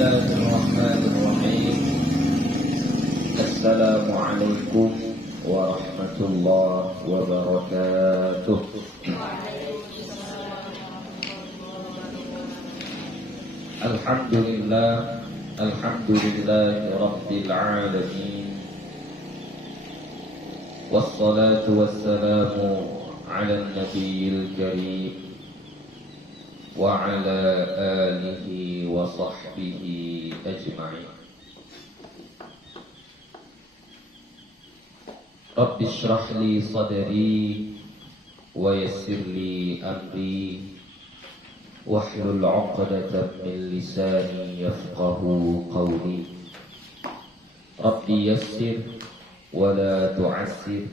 Bismillahirrahmanirrahim. Assalamualaikum warahmatullahi wabarakatuh. Alhamdulillahi rabbil alamin. Wassalatu wassalamu ala nabiyil karim wa ala alihi wa sahbihi ajma'in. Rabbi shrah li sadri wa yassir li amri wahlul 'uqdatam min lisani yafqahu qawli. Rabbi yassir wa la tu'assir,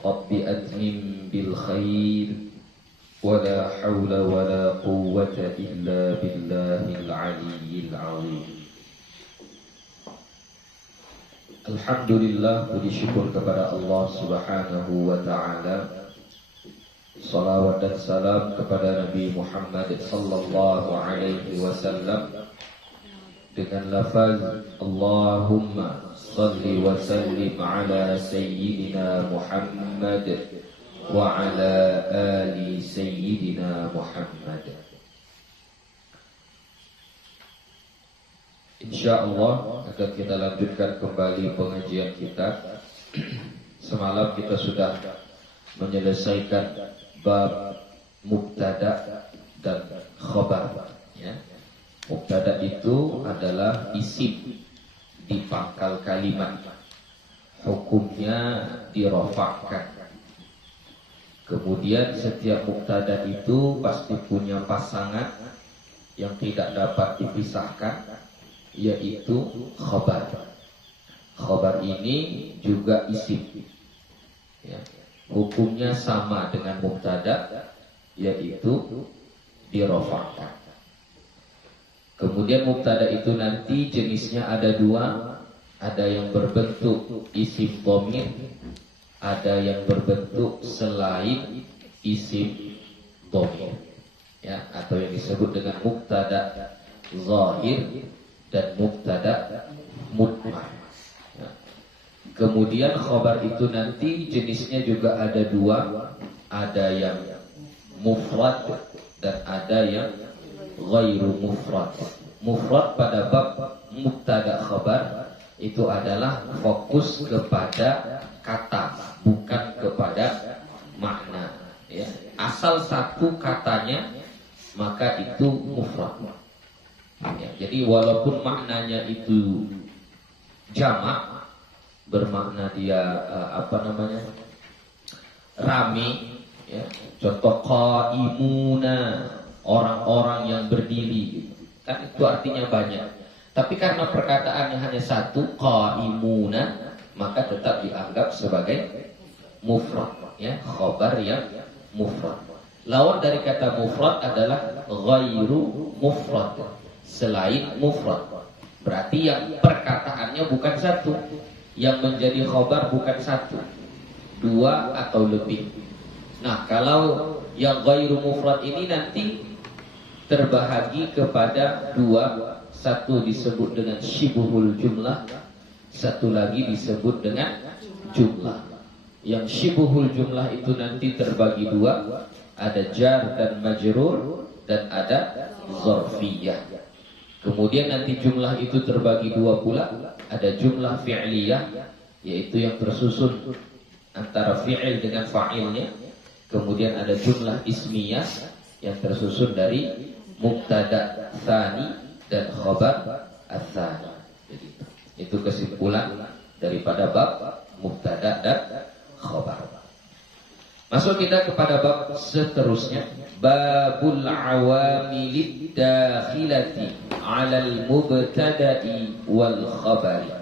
Rabbi atmim bil khair, ولا حول ولا قوة إلا بالله العلي العظيم. Alhamdulillah, puji syukur kepada Allah Subhanahu wa ta'ala. Salawat dan salam kepada Nabi Muhammad sallallahu alaihi wasallam dengan lafaz Allahumma salli wa sallim ala sayyidina Muhammad wa ala ali sayyidina Muhammad. Insyaallah akan kita lanjutkan kembali pengajian kita. Semalam kita sudah menyelesaikan bab mubtada dan khabar, ya. Mubtada itu adalah isim di pangkal kalimat, hukumnya dirofakkan. Kemudian setiap mubtada itu pasti punya pasangan yang tidak dapat dipisahkan, yaitu khabar. Khabar ini juga isim, ya. Hukumnya sama dengan mubtada, yaitu dirofakkan. Kemudian mubtada itu nanti jenisnya ada dua, ada yang berbentuk isim dhamir, ada yang berbentuk selain isim dhamir, ya, atau yang disebut dengan mubtada zahir dan mubtada mudmar, ya. Kemudian khabar itu nanti jenisnya juga ada dua, ada yang mufrad dan ada yang ghairu mufrad. Mufrad pada bab mubtada khabar itu adalah fokus kepada kata, bukan kepada makna, ya. Asal satu katanya maka itu mufrad, ya. Jadi walaupun maknanya itu jamak, bermakna dia rame, ya. Contoh qaimuna, orang-orang yang berdiri, kan itu artinya banyak. Tapi karena perkataannya hanya satu, qaimuna, maka tetap dianggap sebagai mufrad, ya, khabar yang mufrad. Lawan dari kata mufrad adalah ghairu mufrad, selain mufrad. Berarti yang perkataannya bukan satu, yang menjadi khabar bukan satu, dua atau lebih. Nah, kalau yang ghairu mufrad ini nanti terbahagi kepada dua. Satu disebut dengan syibhul jumlah, satu lagi disebut dengan jumlah. Yang syibhul jumlah itu nanti terbagi dua, ada jar dan majrur dan ada zarfiyah. Kemudian nanti jumlah itu terbagi dua pula, ada jumlah fi'liyah, yaitu yang tersusun antara fi'il dengan fa'ilnya. Kemudian ada jumlah ismiyah yang tersusun dari mubtada tsani dan khabar ats-tsani. Jadi itu kesimpulan daripada bab mubtada dan khabar. Masuk kita kepada bab seterusnya, babul awamilid dakhilati 'alal mubtada'i wal khabari.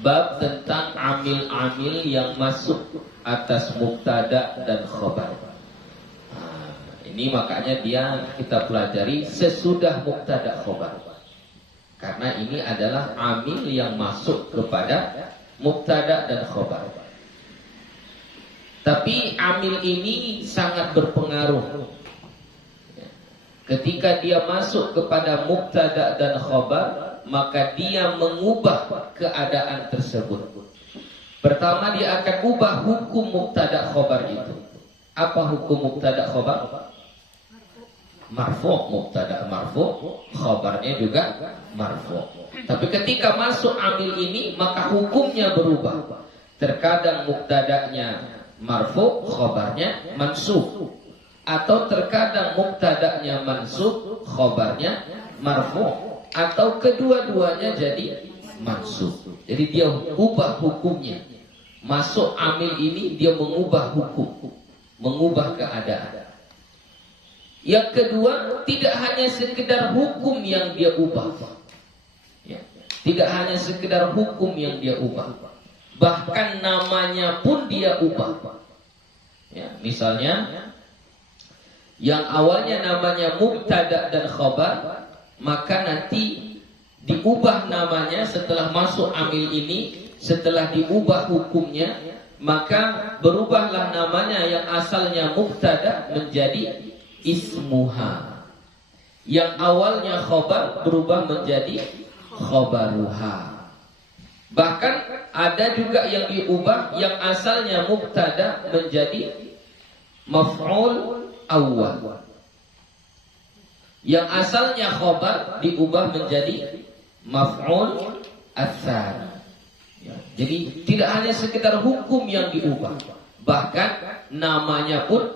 Bab tentang amil-amil yang masuk atas mubtada dan khabar. Ini makanya kita pelajari sesudah mubtada khabar. Karena ini adalah amil yang masuk kepada mubtada dan khabar. Tapi amil ini sangat berpengaruh. Ketika dia masuk kepada mubtada dan khabar, maka dia mengubah keadaan tersebut. Pertama, dia akan ubah hukum mubtada khabar itu. Apa hukum mubtada khabar? Marfu', mubtada marfu', khabarnya juga marfu'. Tapi ketika masuk amil ini, maka hukumnya berubah. Terkadang mubtada'nya marfu', khabarnya mansub. Atau terkadang mubtada'nya mansub, khabarnya marfu'. Atau kedua-duanya jadi mansub. Jadi dia ubah hukumnya. Masuk amil ini dia mengubah hukum, mengubah keadaan. Yang kedua, tidak hanya sekedar hukum yang dia ubah, ya. Tidak hanya sekedar hukum yang dia ubah, bahkan namanya pun dia ubah, ya. Misalnya yang awalnya namanya mubtada dan khabar, maka nanti diubah namanya setelah masuk amil ini, setelah diubah hukumnya, maka berubahlah namanya yang asalnya mubtada menjadi ismuha. Yang awalnya khabar berubah menjadi khabaruha. Bahkan ada juga yang diubah, yang asalnya mubtada menjadi maf'ul awal. Yang asalnya khabar diubah menjadi maf'ul ats-tsani. Ya, jadi tidak hanya sekedar hukum yang diubah, bahkan namanya pun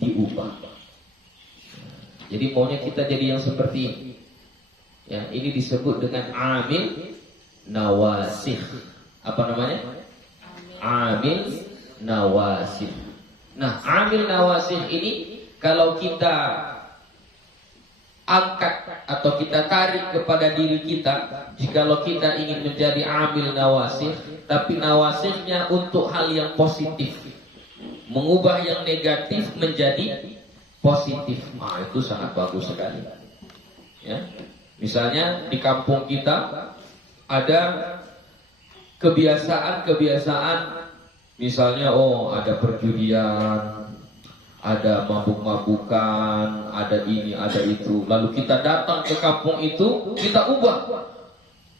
diubah. Jadi maunya kita jadi yang seperti ini. Ya, ini disebut dengan amil nawasikh. Apa namanya? Amil nawasikh. Nah, amil nawasikh ini kalau kita angkat atau kita tarik kepada diri kita, jikalau kita ingin menjadi amil nawasikh, tapi nawasikhnya untuk hal yang positif, mengubah yang negatif menjadi positif, itu sangat bagus sekali. Ya, misalnya di kampung kita ada kebiasaan-kebiasaan, misalnya ada perjudian, ada mabuk-mabukan, ada ini, ada itu. Lalu kita datang ke kampung itu, kita ubah.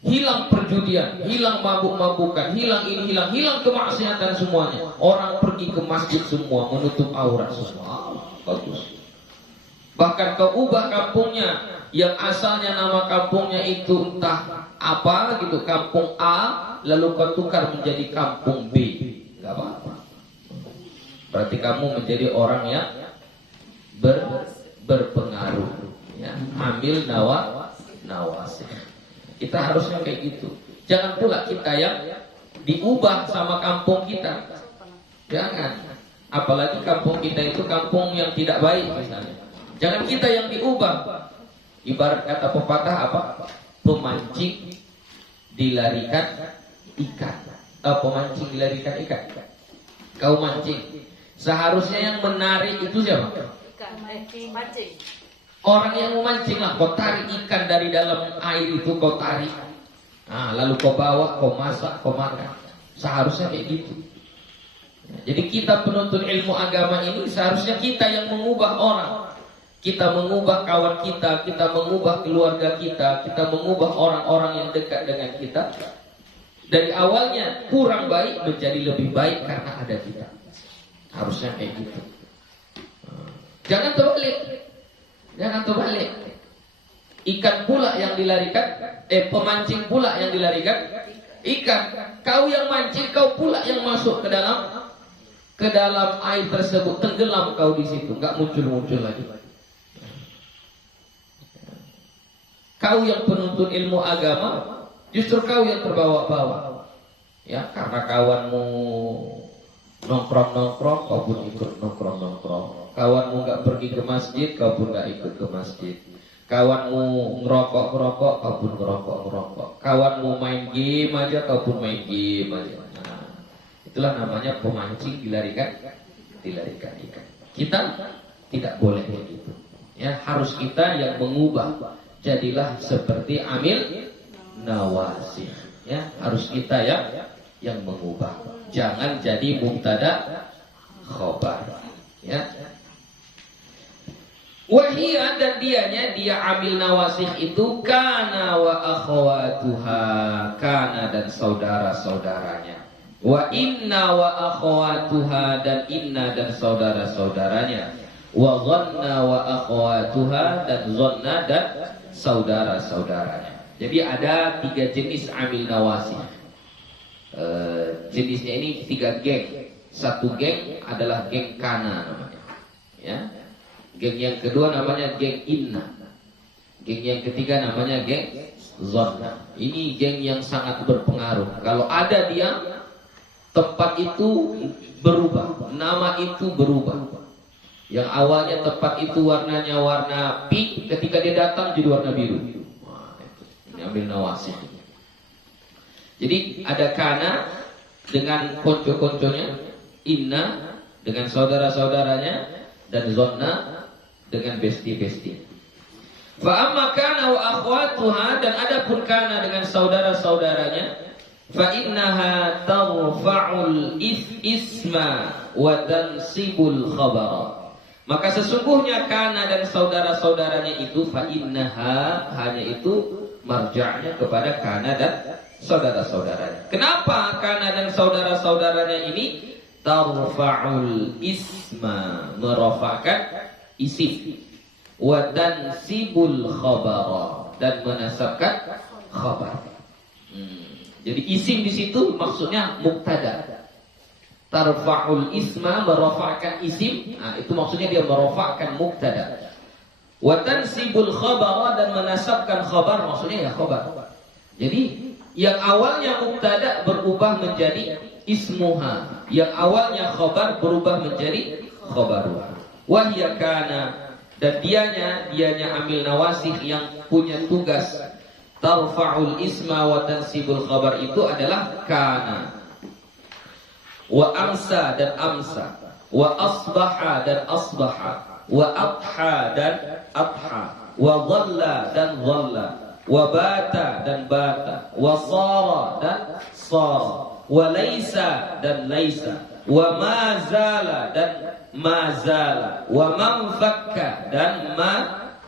Hilang perjudian, hilang mabuk-mabukan, hilang ini, hilang kemaksiatan semuanya. Orang pergi ke masjid semua, menutup aurat semua. Bagus. Bahkan kau ubah kampungnya, yang asalnya nama kampungnya itu entah apa gitu, kampung A, lalu kau tukar menjadi kampung B. Gak apa-apa. Berarti kamu menjadi orang yang berpengaruh, ya. Ambil nawasih. Kita harusnya kayak gitu. Jangan pula kita yang diubah sama kampung kita. Jangan. Apalagi kampung kita itu kampung yang tidak baik misalnya. Jangan kita yang diubah. Ibarat kata pepatah apa? Pemancing dilarikan ikan. Pemancing dilarikan ikan. Kau mancing. Seharusnya yang menarik itu siapa? Ikan, mancing. Orang yang memancing lah. Kau tarik ikan dari dalam air itu, kau tarik. Nah, lalu kau bawa, kau masak, kau makan. Seharusnya kayak gitu. Jadi kita penuntut ilmu agama ini seharusnya kita yang mengubah orang. Kita mengubah kawan kita, kita mengubah keluarga kita, kita mengubah orang-orang yang dekat dengan kita. Dari awalnya kurang baik menjadi lebih baik karena ada kita. Harusnya kayak gitu. Jangan terbalik. Jangan terbalik. Ikan pula yang dilarikan, pemancing pula yang dilarikan ikan. Kau yang mancing, kau pula yang masuk ke dalam air tersebut, tenggelam kau di situ, enggak muncul-muncul lagi. Kau yang penuntut ilmu agama, justru kau yang terbawa-bawa. Ya, karena kawanmu nongkrong-nongkrong, kau pun ikut nongkrong-nongkrong. Kawanmu nggak pergi ke masjid, kau pun nggak ikut ke masjid. Kawanmu ngerokok-ngerokok, kau pun ngerokok-ngerokok. Kawanmu main game aja, kau pun main game aja. Nah, itulah namanya pemancing dilarikan ikan. Kita tidak boleh begitu. Ya, harus kita yang mengubah. Jadilah seperti amil nawasih. Ya, harus kita yang mengubah. Jangan jadi mubtada khabar. Ya. Wahia dan dianya, dia amil nawasih itu kana wa akhawatuha, kana dan saudara-saudaranya. Wa inna wa akhawatuha dan inna dan saudara-saudaranya. Wa dhanna wa akhawatuha dan dhanna dan saudara-saudaranya. Jadi ada 3 jenis amil nawasih. Jenisnya ini 3 geng. Satu geng adalah geng kana namanya. Ya. Geng yang kedua namanya geng inna. Geng yang ketiga namanya geng dhanna. Ini geng yang sangat berpengaruh. Kalau ada dia, tempat itu berubah, nama itu berubah. Yang awalnya tempat itu warnanya warna pink, ketika dia datang jadi warna biru. Wah, ini ambil nawasih. Jadi ada kana dengan konco-konconya, inna dengan saudara-saudaranya, dan dhanna dengan besti-besti. Fa amma kana wa akhwatuha, dan adapun kana dengan saudara-saudaranya, fa innaha tarfa'ul isma wa tansibul khabara. Maka sesungguhnya kana dan saudara-saudaranya itu fa innaha, hanya itu marja'nya kepada kana dan saudara-saudaranya. Kenapa kana dan saudara-saudaranya ini tarfa'ul isma, merofakkan isim, wa tansibul khabara, dan menasabkan khabar. Jadi isim di situ maksudnya mubtada. Tarfa'ul isma, merofakkan isim, nah, itu maksudnya dia merofakkan mubtada. Wa tansibul khabara, dan menasabkan khabar, maksudnya ya khabar. Jadi yang awalnya mubtada berubah menjadi ismuha, yang awalnya khabar berubah menjadi khabaruha. Wahya kana, dan dianya amil nawasih yang punya tugas tarfa'ul isma wa tansibul khabar itu adalah kana, wa amsa dan amsa, wa asbaha dan asbaha, wa adha dan adha, wa dhalla dan dhalla, wa bata dan bata, wa sara dan sara, wa laisa dan laisa, wa ma zala dan ma zala, wa man fakka dan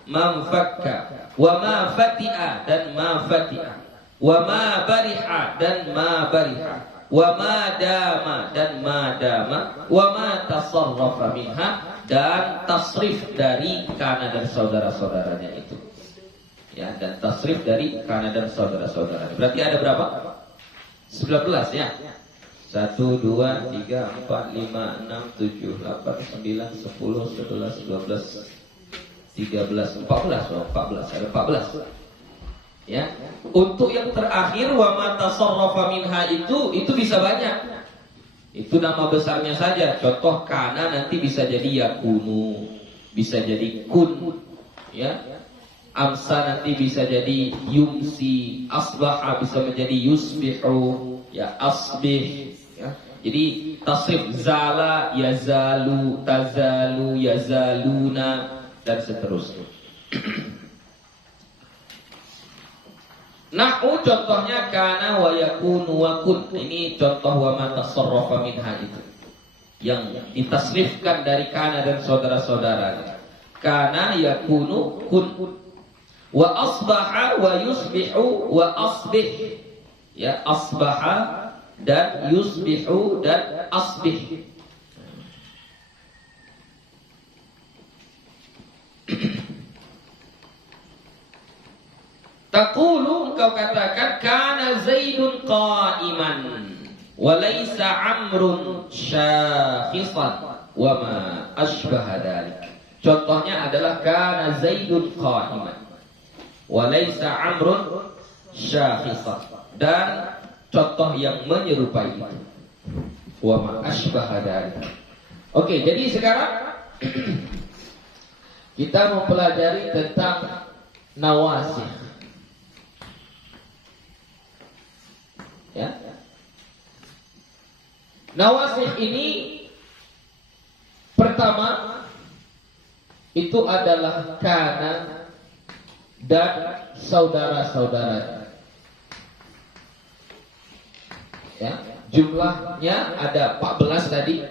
man fakka, wa ma fati'a dan ma fati'a, wa ma bariha dan ma bariha, wa ma dama dan ma dama, wa ma tasarrafa minha, dan tasrif dari kana dan saudara-saudaranya itu. Ya, dan tasrif dari kana dan saudara-saudaranya. Berarti ada berapa? 19 ya. 1, 2, 3, 4, 5, 6, 7, 8, 9, 10, 11, 12, 13, 14, 14, ada 14. Ya. Untuk yang terakhir wa ma tasarrafa minha itu bisa banyak. Itu nama besarnya saja. Contoh kana nanti bisa jadi yakunu, bisa jadi kun, ya. Amsa nanti bisa jadi yumsi, asbaha bisa menjadi yusbihu, ya asbih, ya. Jadi tasrif zala, yazalu, tazalu, yazaluna, dan seterusnya. Nahu contohnya kana wa yakunu wa kun. Ini contoh wa ma tasarrafa minha itu, yang ditasrifkan dari kana dan saudara-saudaranya. Kana yakunu kun, wa asbaha wa yusbihu wa asbih, ya asbaha dan yusbihu dan asbih. Taqulu, engkau katakan kana Zaidun qa'iman wa laysa Amrun syakhisan wa ma asbaha dzalik. Contohnya adalah kana Zaidun qa'iman wa laysa Amrun syakhisan, dan contoh yang menyerupai itu wa ma asbaha dzalik. Oke, jadi sekarang kita mempelajari tentang nawasih. Ya. Nawasih ini pertama itu adalah kana dan saudara-saudara. Ya, jumlahnya ada 14 tadi.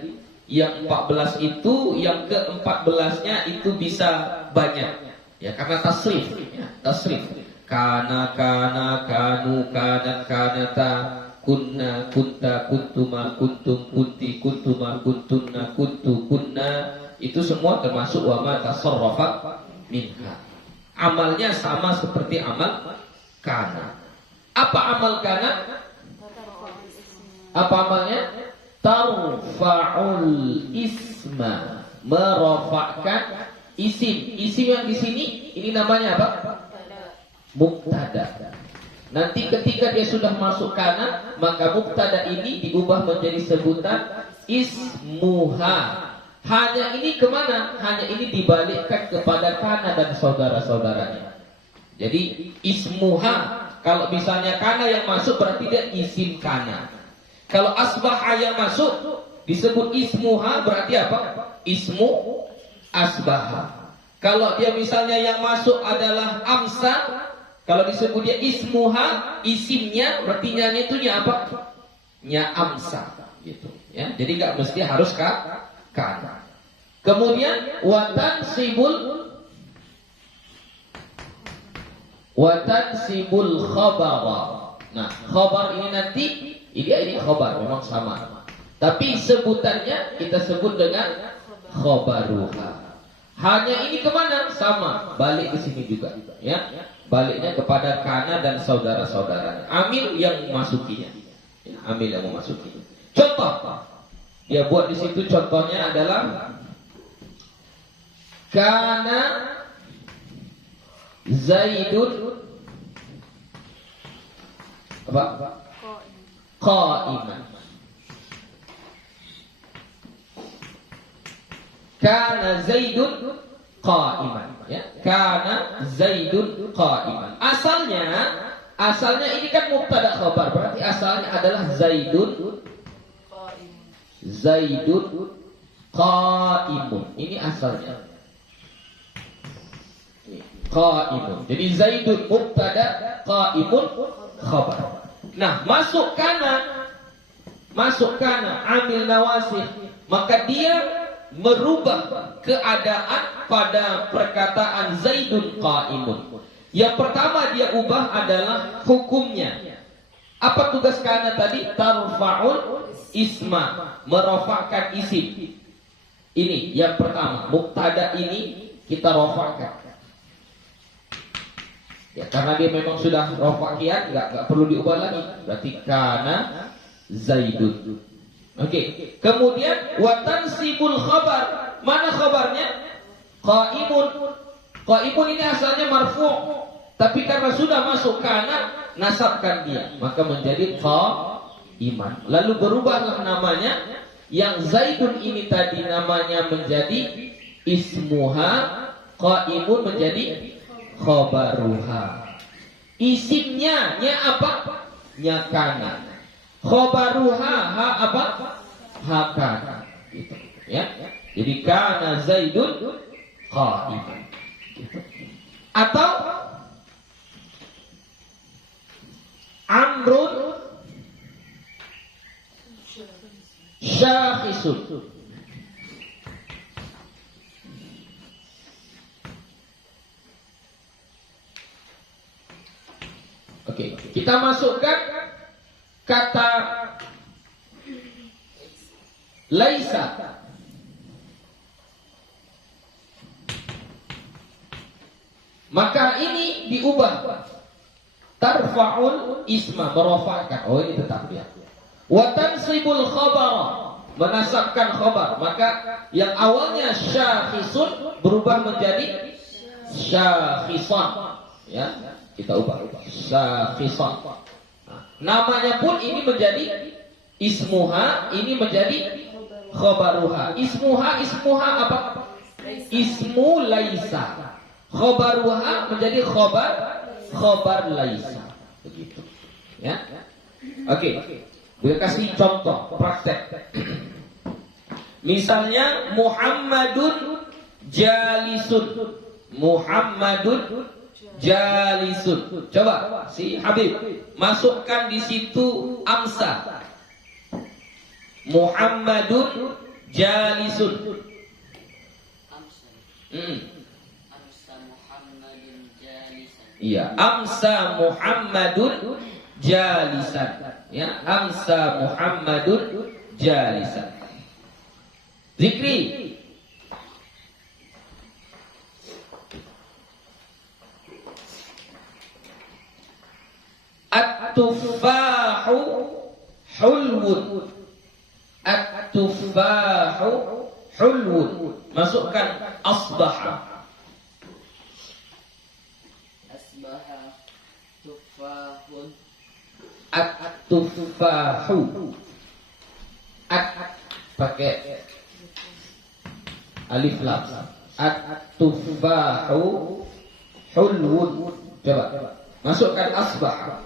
Yang 14 itu, yang ke-14-nya itu bisa banyak. Ya, karena tasrif, ya, tasrif. Kana, kanu, kanat, kanata, kunna, kunta, kuntuma, kuntum, kunti, kuntuma, kuntunna, kuntu, kunna. Itu semua termasuk wa ma tasarrafa minha. Amalnya sama seperti amal kana. Apa amal kana? Apa amalnya? Tarfa'ul isma, merofakkan isim. Isim yang di sini ini namanya apa? Mubtada. Nanti ketika dia sudah masuk kana, maka mubtada ini diubah menjadi sebutan ismuha. Hanya ini kemana? Hanya ini dibalikkan kepada kana dan saudara-saudaranya. Jadi ismuha, kalau misalnya kana yang masuk berarti dia isim kana. Kalau asbaha yang masuk disebut ismuha, berarti apa? Ismu asbaha. Kalau dia misalnya yang masuk adalah amsa, kalau disebut dia ismuha, isimnya berarti nyanya itu nya apa? Nya amsa gitu ya. Jadi nggak mesti harus kana. Kemudian watan sibul khabara. Nah, khabar ini nanti ini khabar memang sama. Tapi sebutannya kita sebut dengan khabaruha. Hanya ini kemana? Sama, balik ke sini juga ya. Baliknya kepada kana dan saudara-saudaranya. Amil yang memasukinya. Ya, amil yang memasukinya. Contoh. Dia buat di situ contohnya adalah kana Zaidun apa? Qa'iman. Kana Zaidun qa'iman, ya. Kana Zaidun qa'iman. Asalnya ini kan mubtada khabar, berarti asalnya adalah Zaidun qa'imun. Ini asalnya. Qa'imun. Jadi Zaidun mubtada, qa'imun khabar. Nah, masuk kana amil nawasih, maka dia merubah keadaan pada perkataan Zaidun qa'imun. Yang pertama dia ubah adalah hukumnya. Apa tugas kana tadi? Tarfa'ul isma, merofakkan isim. Ini yang pertama, mubtada ini kita rofakkan. Ya, karena dia memang sudah rofakiat, nggak perlu diubah lagi. Berarti kana Zaidun. Oke. Kemudian watan sibul khabar. Mana khabarnya? Qaimun. Qaimun ini asalnya marfu', tapi karena sudah masuk kana, nasabkan dia, maka menjadi qaiman. Lalu berubahlah namanya. Yang Zaidun ini tadi namanya menjadi ismuha, qaimun menjadi khabaruha. Isimnya nya apa? Nya kana. Khabaruha ha apa? Ha kana. Gitu, ya. Jadi kana Zaidun qa'iman. Gitu. Atau Amrun syakhisun. Oke, kita masukkan kata laisa. Maka ini diubah. Tarfa'ul isma, merofakkan. Oh, ini tetap ya. Wa tansibul khabar, menasabkan khabar. Maka yang awalnya syakhisun berubah menjadi syakhisan. Ya, kita ubah syakhisan. Namanya pun ini menjadi ismuha, ini menjadi khabaruha. Ismuha apa? Ismu laisa. Khabaruha menjadi khabar laisa. Begitu. Ya. Oke. Gue kasih contoh praktek. Misalnya Muhammadun jalisun. Muhammadun jalisun. Coba si Habib masukkan di situ amsa. Muhammadun jalisun. Amsa Muhammadun jalisan. Iya, amsa Muhammadun jalisan. Ya, amsa Muhammadun jalisan. Zikri. At-tuffahu hulwun. At-tuffahu hulwun. Masukkan asbaha. Asbaha tuffahun. At-tuffahu. Pakai alif lam. At-tuffahu hulwun. Coba masukkan asbaha.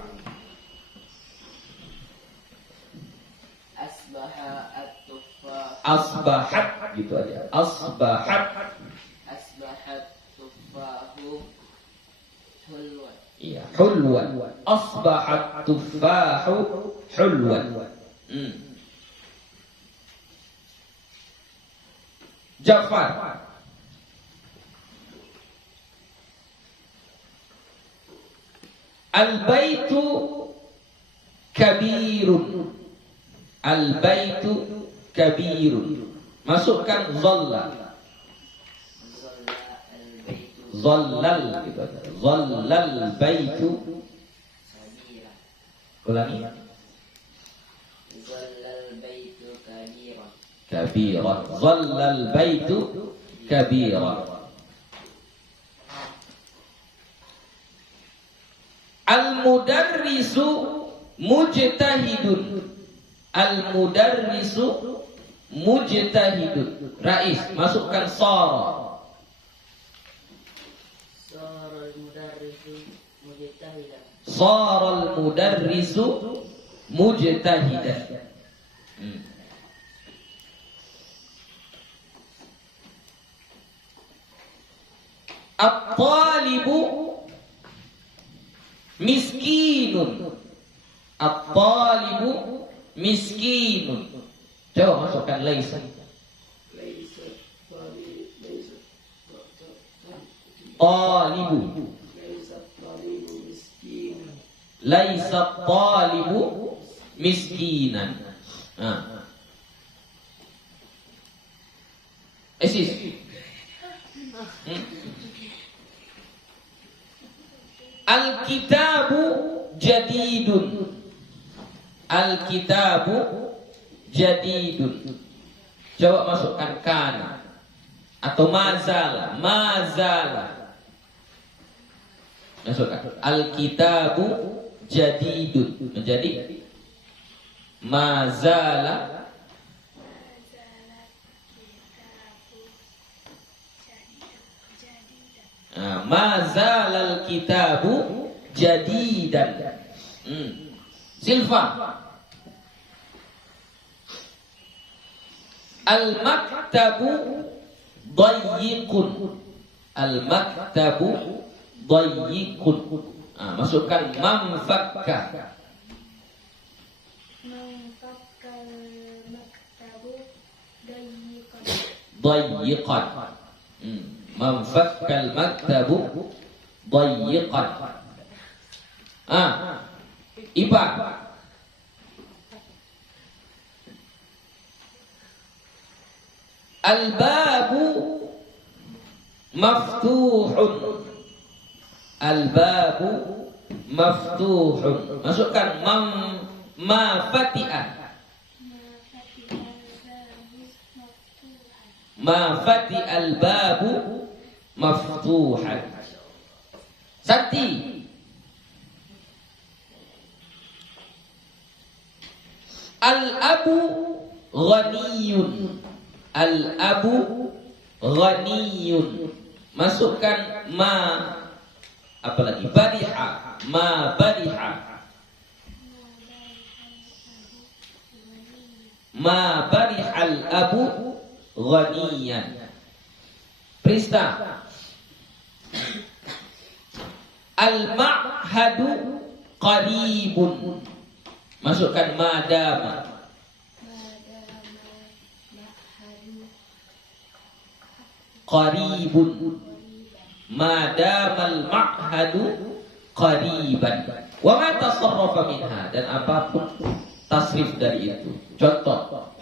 Asbaha at-tuffah. Asbahat gitu aja. Asbahat. Asbahat tuffahu hulwan. Iya, hulwan. Asbahat tuffahu hulwan. Jafar. Al-baitu kabirun. Al-baitu kabirun. Masukkan zalla. Zalla al-baitu Zallal gitu aja. Zallal baitu. kabira. Ulangi. Zalla al-baitu kabira. Kabiran. Zallal baitu kabiran. Al-mudarrisu mujtahidun. Al-mudarrisu mujtahidun. Rais, masukkan sara. Sara al-mudarrisu mujtahidan. Sara al-mudarrisu mujtahidan. At-talibu miskinun. At-talibu miskinun. Coba masukkan laisa. Talibu. Laisa talibu miskinan. Esis. Al-kitabu jadidun. Al-kitabu jadidun. Coba masukkan kana atau mazala. Mazala. Masukkan al-kitabu jadidun menjadi mazala. Mazalal kitabu jadidan. Silva. Al-maktabu dayyiqun. Al-maktabu dayyiqun. Masukkan manfakka. Manfakkal maktabu dayyiqan. Dayyiqan. Manfakkal maktabu dayyiqan. Iba. Al-babu maftuhun. Al-babu maftuhun. Masukkan ma fati'ah. Ma fati al-babu maftuhan. Santi. Al-abu ghaniyun. Al-abu ghaniyun. Masukkan ma apa lagi? Bariha. Ma bariha. Ma barihal abu ghaniyan. Prista. Al-ma'hadu qaribun. Masukkan madama. qaribun. Madamal ma'hadu qariban. Wa ma tasarrafa minha, dan apapun tasrif dari itu. Contoh,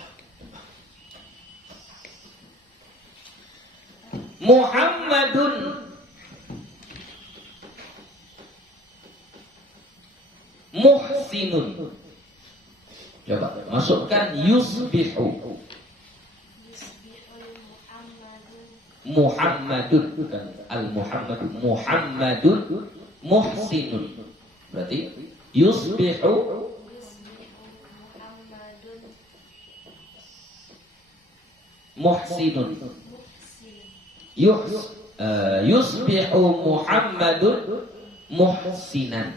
Muhammadun muhsinun. Coba masukkan yusbihu. Muhammadun, bukan al-Muhammadun. Muhammadun muhsinun. Berarti yusbihu muhsinun. Yusbihu Muhammadun muhsinan.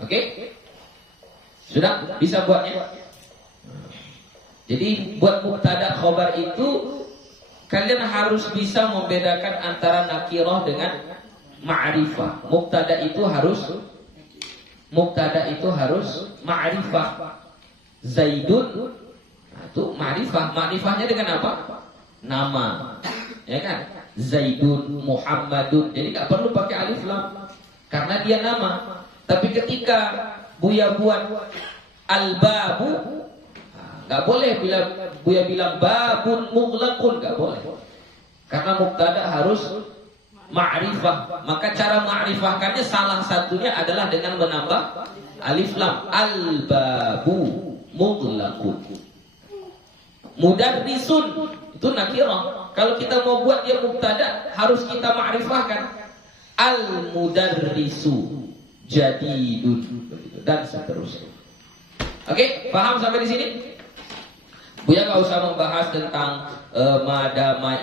Oke? Sudah bisa buatnya? Jadi buat mubtada khobar itu kalian harus bisa membedakan antara nakirah dengan ma'rifah. Mubtada itu ma'rifah. Zaidun, nah, itu ma'rifah. Ma'rifahnya dengan apa? Nama. Ya kan? Zaidun, Muhammadun. Jadi enggak perlu pakai alif lam karena dia nama. Tapi ketika Buya buat al-babu, nggak boleh bila Buya bilang babun mughlaqun, nggak boleh. Karena mubtada harus ma'rifah. Maka cara ma'rifahkannya salah satunya adalah dengan menambah alif lam. Al-babu mughlaqun. Mudarrisun itu nakirah. Kalau kita mau buat dia mubtada harus kita ma'rifahkan. Al-mudarrisu jadidun, dan seterusnya. Oke, paham sampai di sini? Buya nggak usah membahas tentang ma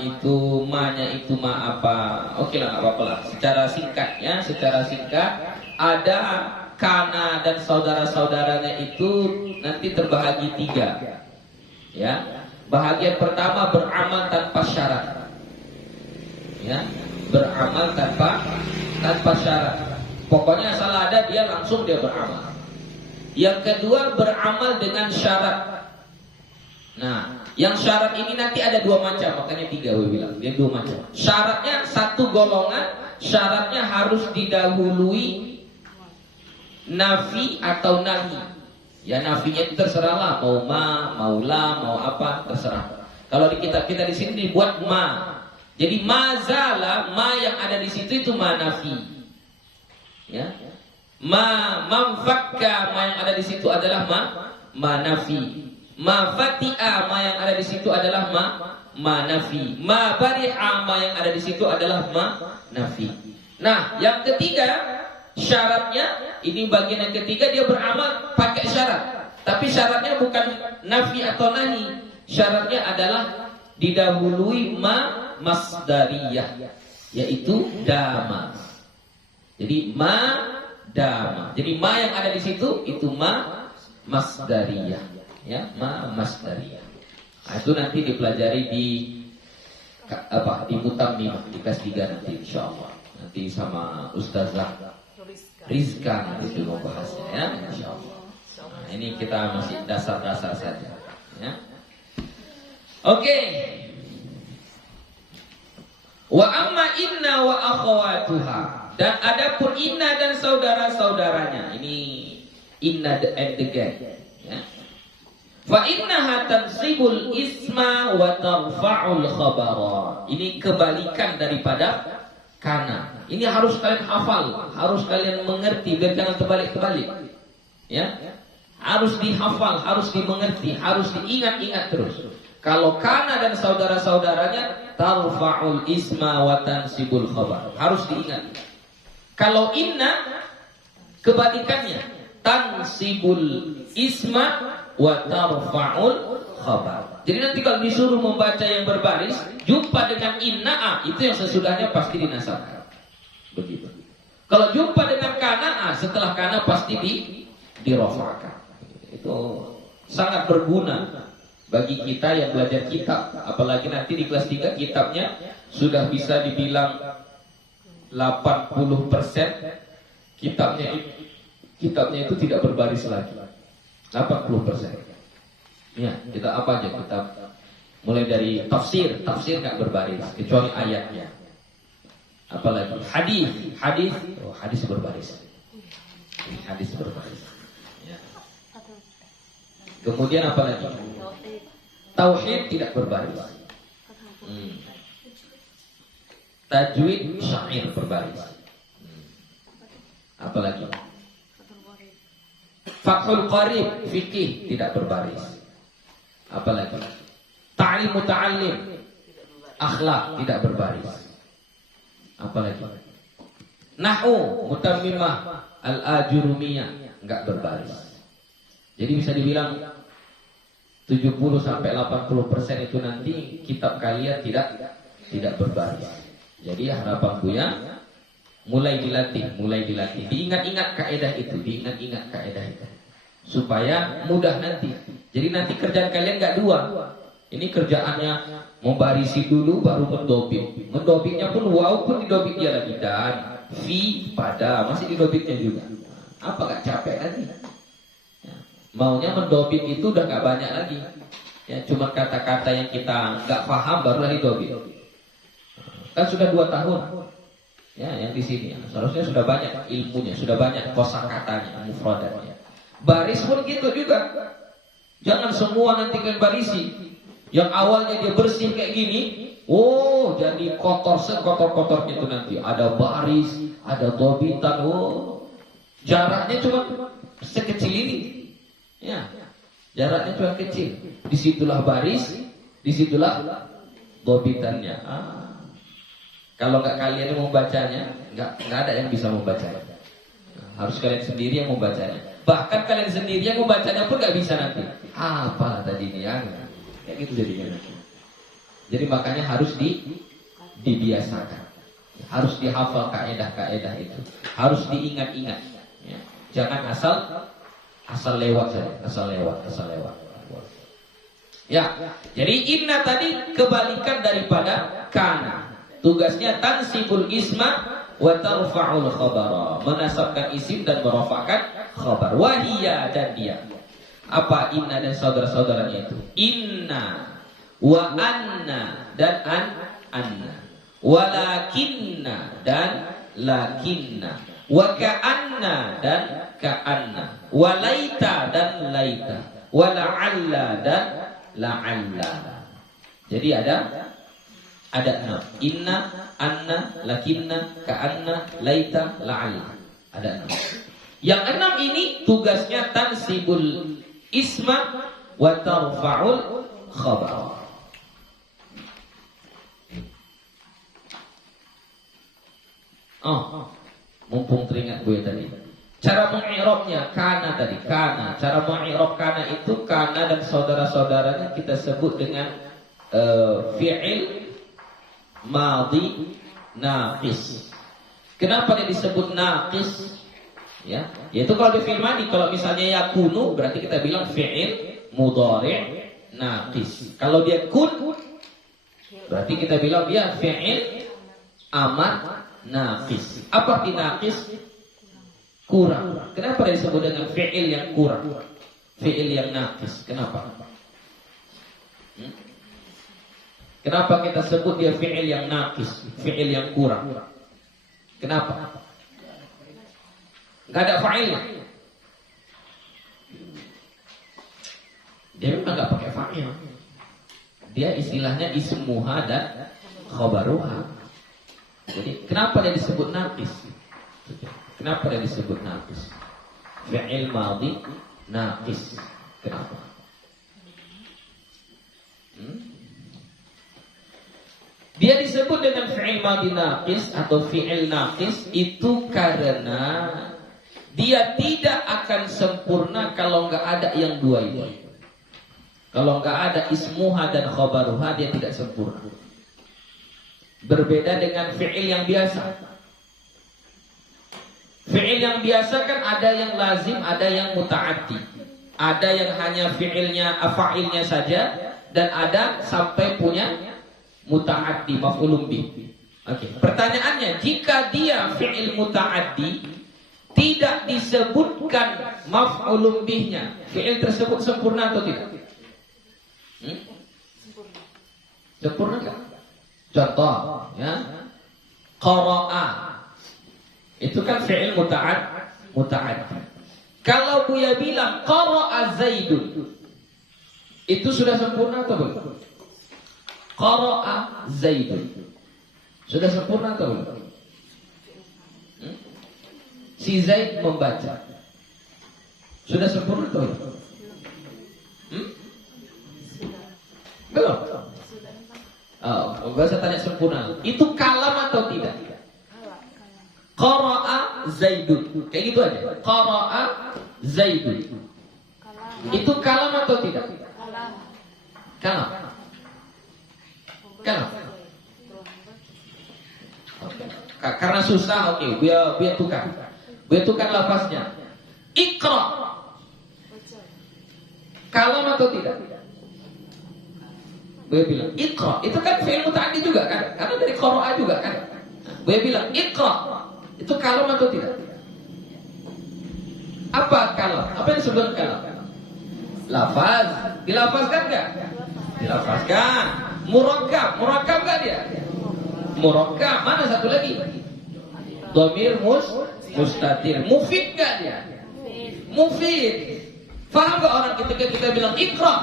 itu, ma-nya itu ma apa. Oke lah, nggak apa-apa lah. Secara singkat ada kana dan saudara-saudaranya itu nanti terbahagi 3. Ya, bahagian pertama beramal tanpa syarat. Ya, beramal tanpa syarat. Pokoknya asal ada dia langsung dia beramal. Yang kedua beramal dengan syarat. Nah, yang syarat ini nanti ada 2 macam, makanya 3 gue bilang. Dia 2 macam. Syaratnya satu golongan, syaratnya harus didahului nafi atau nahi. Ya nafinya itu terserahlah, mau ma, mau la, mau apa, terserah. Kalau di kitab kita di sini dibuat ma. Jadi mazala, ma yang ada di situ itu ma nafi. Ya, mamfakka, ma yang ada di situ adalah ma nafi. Ma fati'a, ma yang ada di situ adalah ma nafi. Ma bari'a, ma yang ada di situ adalah ma nafi. Nah, yang ketiga syaratnya, ini bagian yang ketiga, dia beramal pakai syarat. Tapi syaratnya bukan nafi atau nahi. Syaratnya adalah didahului ma masdariyah, yaitu dama. Jadi ma dama. Jadi ma yang ada di situ itu ma masdariyah. Ya, ma masdariyah. Nah, itu nanti dipelajari di Mutammimah di kelas 3 nanti insyaallah. Nanti sama Ustazah Rizka nanti itu mau bahasnya ya, insyaallah. Nah, ini kita masih dasar-dasar saja ya. Oke. Wa amma inna wa akhawatuha. Dan adapun inna dan saudara-saudaranya. Ini inna and the gang ya. Fa innaha tansibul isma wa tarfa'ul khabara. Ini kebalikan daripada kana. Ini harus kalian hafal, harus kalian mengerti biar jangan terbalik-terbalik. Ya. Harus dihafal, harus dimengerti, harus diingat-ingat terus. Kalau kana dan saudara-saudaranya tarfa'ul isma wa tansibul khabar. Harus diingat. Kalau inna kebalikannya, tansibul isma wa tarfa'ul khabar. Jadi nanti kalau disuruh membaca yang berbaris, jumpa dengan inna, itu yang sesudahnya pasti dinasabkan. Begitu. Kalau jumpa dengan kana, setelah kana pasti dirafa'kan. Itu sangat berguna bagi kita yang belajar kitab. Apalagi nanti di kelas 3 kitabnya sudah bisa dibilang 80% kitabnya itu tidak berbaris lagi. 80%. Ya, kita apa aja? Kitab Mulai dari tafsir nggak berbaris kecuali ayatnya. Apalagi hadis berbaris. Hadis berbaris. Ya. Kemudian apa lagi? Tauhid tidak berbaris. Tajwid syair berbaris. Apalagi? Fathul Qarib fikih tidak berbaris. Apalagi? Ta'lim muta'allim akhlak tidak berbaris. Apalagi? Nahwu mutammimah al-ajurumiyah enggak berbaris. Jadi bisa dibilang 70 sampai 80% itu nanti kitab kalian tidak berbaris. Jadi harapan Buya mulai dilatih. Diingat-ingat kaidah itu, supaya mudah nanti. Jadi nanti kerjaan kalian enggak dua. Ini kerjaannya membarisi dulu baru mendobit. Mendobitnya pun waw pun didobit dia lagi dan fi pada masih didobitnya juga. Apa gak capek nanti? Ya. Maunya mendobit itu udah gak banyak lagi. Ya cuma kata-kata yang kita nggak paham barulah didobit. Kan sudah 2 tahun. Ya yang di sini seharusnya sudah banyak ilmunya, sudah banyak kosakatanya, mufradatnya. Baris pun gitu juga. Jangan semua nanti kalian barisi. Yang awalnya dia bersih kayak gini, jadi kotor sekotor-kotornya itu nanti. Ada baris, ada dobitan, jaraknya cuma sekecil ini. Ya, jaraknya cuma kecil. Disitulah baris, disitulah dobitannya. Kalau nggak kalian yang membacanya, nggak ada yang bisa membacanya. Harus kalian sendiri yang membacanya. Bahkan kalian sendiri yang membacanya pun nggak bisa nanti. Apa tadi ini ya? Kayak gitu jadinya. Jadi makanya harus dibiasakan. Harus dihafal kaidah-kaidah itu. Harus diingat-ingat. Ya. Jangan asal lewat saja, asal lewat. Ya. Jadi inna tadi kebalikan daripada kana. Tugasnya tansibul isma wa tarfa'ul khabara. Menasabkan isim dan merafa'kan khabar. Wahiyya dan dia. Apa inna dan saudara-saudaranya itu? Inna wa anna dan anna, walakinna dan lakinna, wa ka'anna dan ka'anna, walaita dan laita, wala'alla dan la'alla. Jadi ada 6. Inna, anna, lakinna, ka'anna, laita, la'alla. Ada 6. Yang 6 ini tugasnya tansibul isma wa tarfa'ul khabar. Mumpung teringat gue tadi. Cara mengi'rabnya kana tadi, kana. Cara mengi'rab kana itu kana dan saudara-saudaranya kita sebut dengan fi'il madhi naqis. Kenapa dia disebut naqis? Ya, yaitu kalau di fi'il madhi, kalau misalnya yakunu berarti kita bilang fi'il mudhari' naqis. Kalau dia kun berarti kita bilang dia fi'il amar naqis. Apa arti naqis? Kurang. Kenapa dia disebut dengan fi'il yang kurang? Fi'il yang naqis. Kenapa? Kenapa kita sebut dia fi'il yang naqis? Fi'il yang kurang. Kenapa? Gak ada fa'ilnya. Dia memang gak pakai fa'il. Dia istilahnya ismuha dan khabaruha. Jadi kenapa dia disebut naqis? Kenapa dia disebut naqis? Fi'il madhi naqis. Kenapa? Dia disebut dengan fi'il madhi naqis atau fi'il naqis itu karena dia tidak akan sempurna kalau nggak ada yang dua ini. Kalau nggak ada ismuha dan khabaruha, dia tidak sempurna. Berbeda dengan fi'il yang biasa. Fi'il yang biasa kan ada yang lazim, ada yang muta'addi. Ada yang hanya fi'ilnya, afa'ilnya saja, dan ada sampai punya muta'addi, maf'ulun bih. Oke. Pertanyaannya, jika dia fi'il muta'addi tidak disebutkan maf'ulun bihnya, fi'il tersebut sempurna atau tidak? Sempurna nggak? Contoh, ya. Qara'a. Itu kan fi'il muta'addi. Kalau Buya bilang qara'a Zaidun, itu sudah sempurna atau belum? Qara'a Zaidun. Sudah sempurna atau belum? Si Zaid membaca. Sudah sempurna atau belum? Belum. Oh, saya tanya sempurna. Itu kalam atau tidak? Qara'a Zaidun. Kayak gitu aja. Qara'a Zaidun. Itu kalam atau tidak? Kalam. Kalam. Karena susah, oke, biar tukar. Biar tukar lafaznya. Iqra. Kalam atau tidak? Gue bilang Iqra. Itu kan fi'il muta'addi juga kan? Karena dari qara'a juga kan? Gue bilang Iqra. Itu kalam atau tidak? Apa kalam? Apa yang disebut kalam? Lafaz. Dilafazkan enggak? Dilafazkan. Murakkab. Murakkab enggak dia? Murakkab. Mana satu lagi? Dhamir mustatir. Mufid enggak dia? Mufid. Faham enggak orang ketika kita bilang Iqra?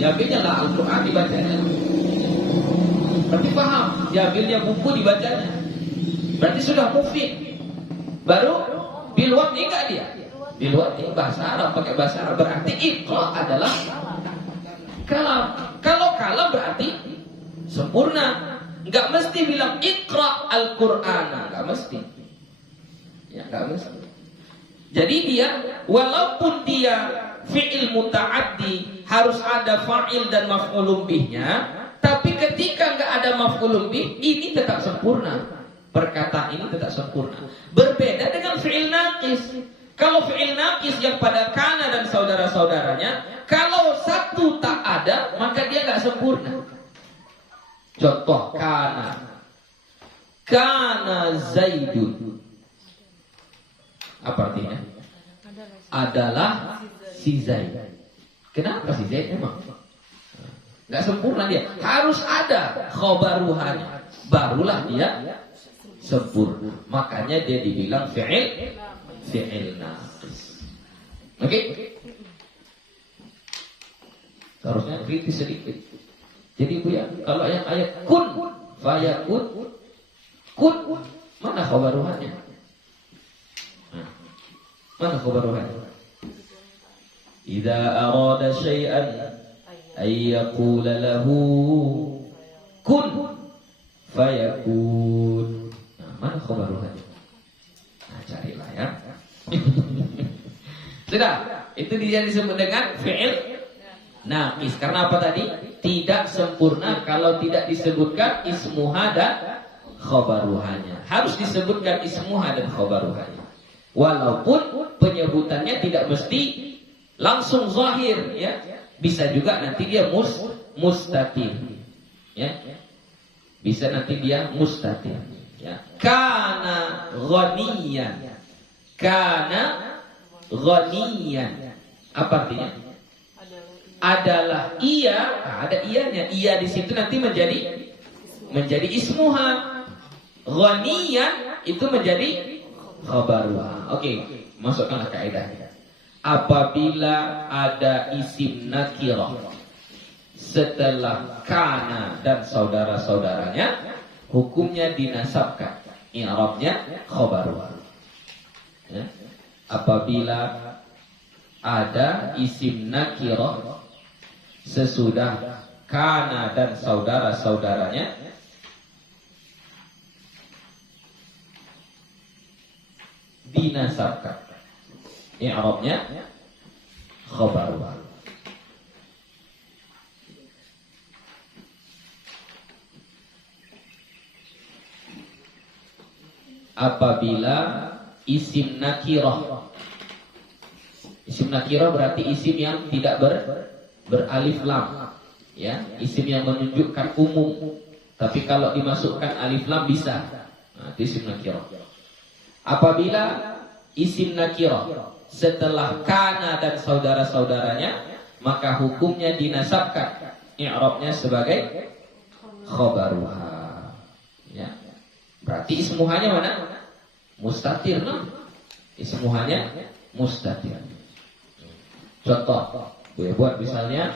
Diambilnya lah Al-Quran dibacanya. Berarti paham. Diambilnya buku dibacanya. Berarti sudah mufid. Baru bilwati enggak dia? Bilwati bahasa Arab, pakai bahasa Arab. Berarti Iqra adalah kalam. Kalau kalam berarti sempurna. Enggak mesti bilang Iqra Al-Qur'an, enggak mesti. Ya, enggak mesti. Jadi dia walaupun dia fi'il muta'addi harus ada fa'il dan maf'ulun bihnya, tapi ketika enggak ada maf'ulun bih, ini tetap sempurna. Perkataan ini tetap sempurna. Berbeda dengan fi'il naqis. Kalau fi'il naqis yang pada kana dan saudara-saudaranya, kalau satu tak ada, maka dia enggak sempurna. Contoh kana. Kana Zaidun. Apa artinya? Adalah si Zaid. Kenapa si Zaid memang? Enggak sempurna dia. Harus ada khabaruhannya. Barulah dia sempurna. Makanya dia dibilang fi'il naqis. Oke? Harusnya kritis sedikit. Jadi Bu ya, kalau yang ayat kun fayakun, kun mana khabaruhannya? Mana khabaruhannya? Idza arada syai'an ay yaqula lahu kun fayakun. Nah, mana khabaruhannya? Nah, carilah ya. Sudah, itu dia disebut dengan fi'il naqis. Karena apa tadi? Tidak sempurna kalau tidak disebutkan ismuha dan khabaruhannya. Harus disebutkan ismuha dan khabaruhannya. Walaupun penyebutannya tidak mesti langsung zahir, ya. Bisa juga nanti dia mustatir. Ya. Bisa nanti dia mustatir, ya. Kana ghaniyan. Kana ghaniyan. Apa artinya? Adalah ia, ada ianya. Ia di situ nanti menjadi ismuha. Ghaniyan itu menjadi khabaruha. Oke, masukkanlah kaidahnya. Apabila ada isim nakirah setelah kana dan saudara-saudaranya, hukumnya dinasabkan. I'rabnya khabaruha. Ya. Apabila ada isim nakirah sesudah kana dan saudara-saudaranya, dinasabkan. I'rabnya khabaruha. Apabila isim nakirah, isim nakirah berarti isim yang tidak beralif lam, ya, isim yang menunjukkan umum. Tapi kalau dimasukkan alif lam bisa. Nah, itu isim nakirah. Apabila isim nakirah setelah kana dan saudara-saudaranya, maka hukumnya dinasabkan. I'rabnya sebagai khabaruha. Ya. Berarti ismuhanya mana? Mustatir, no? Ismuhanya mustatir. Contoh, gue buat misalnya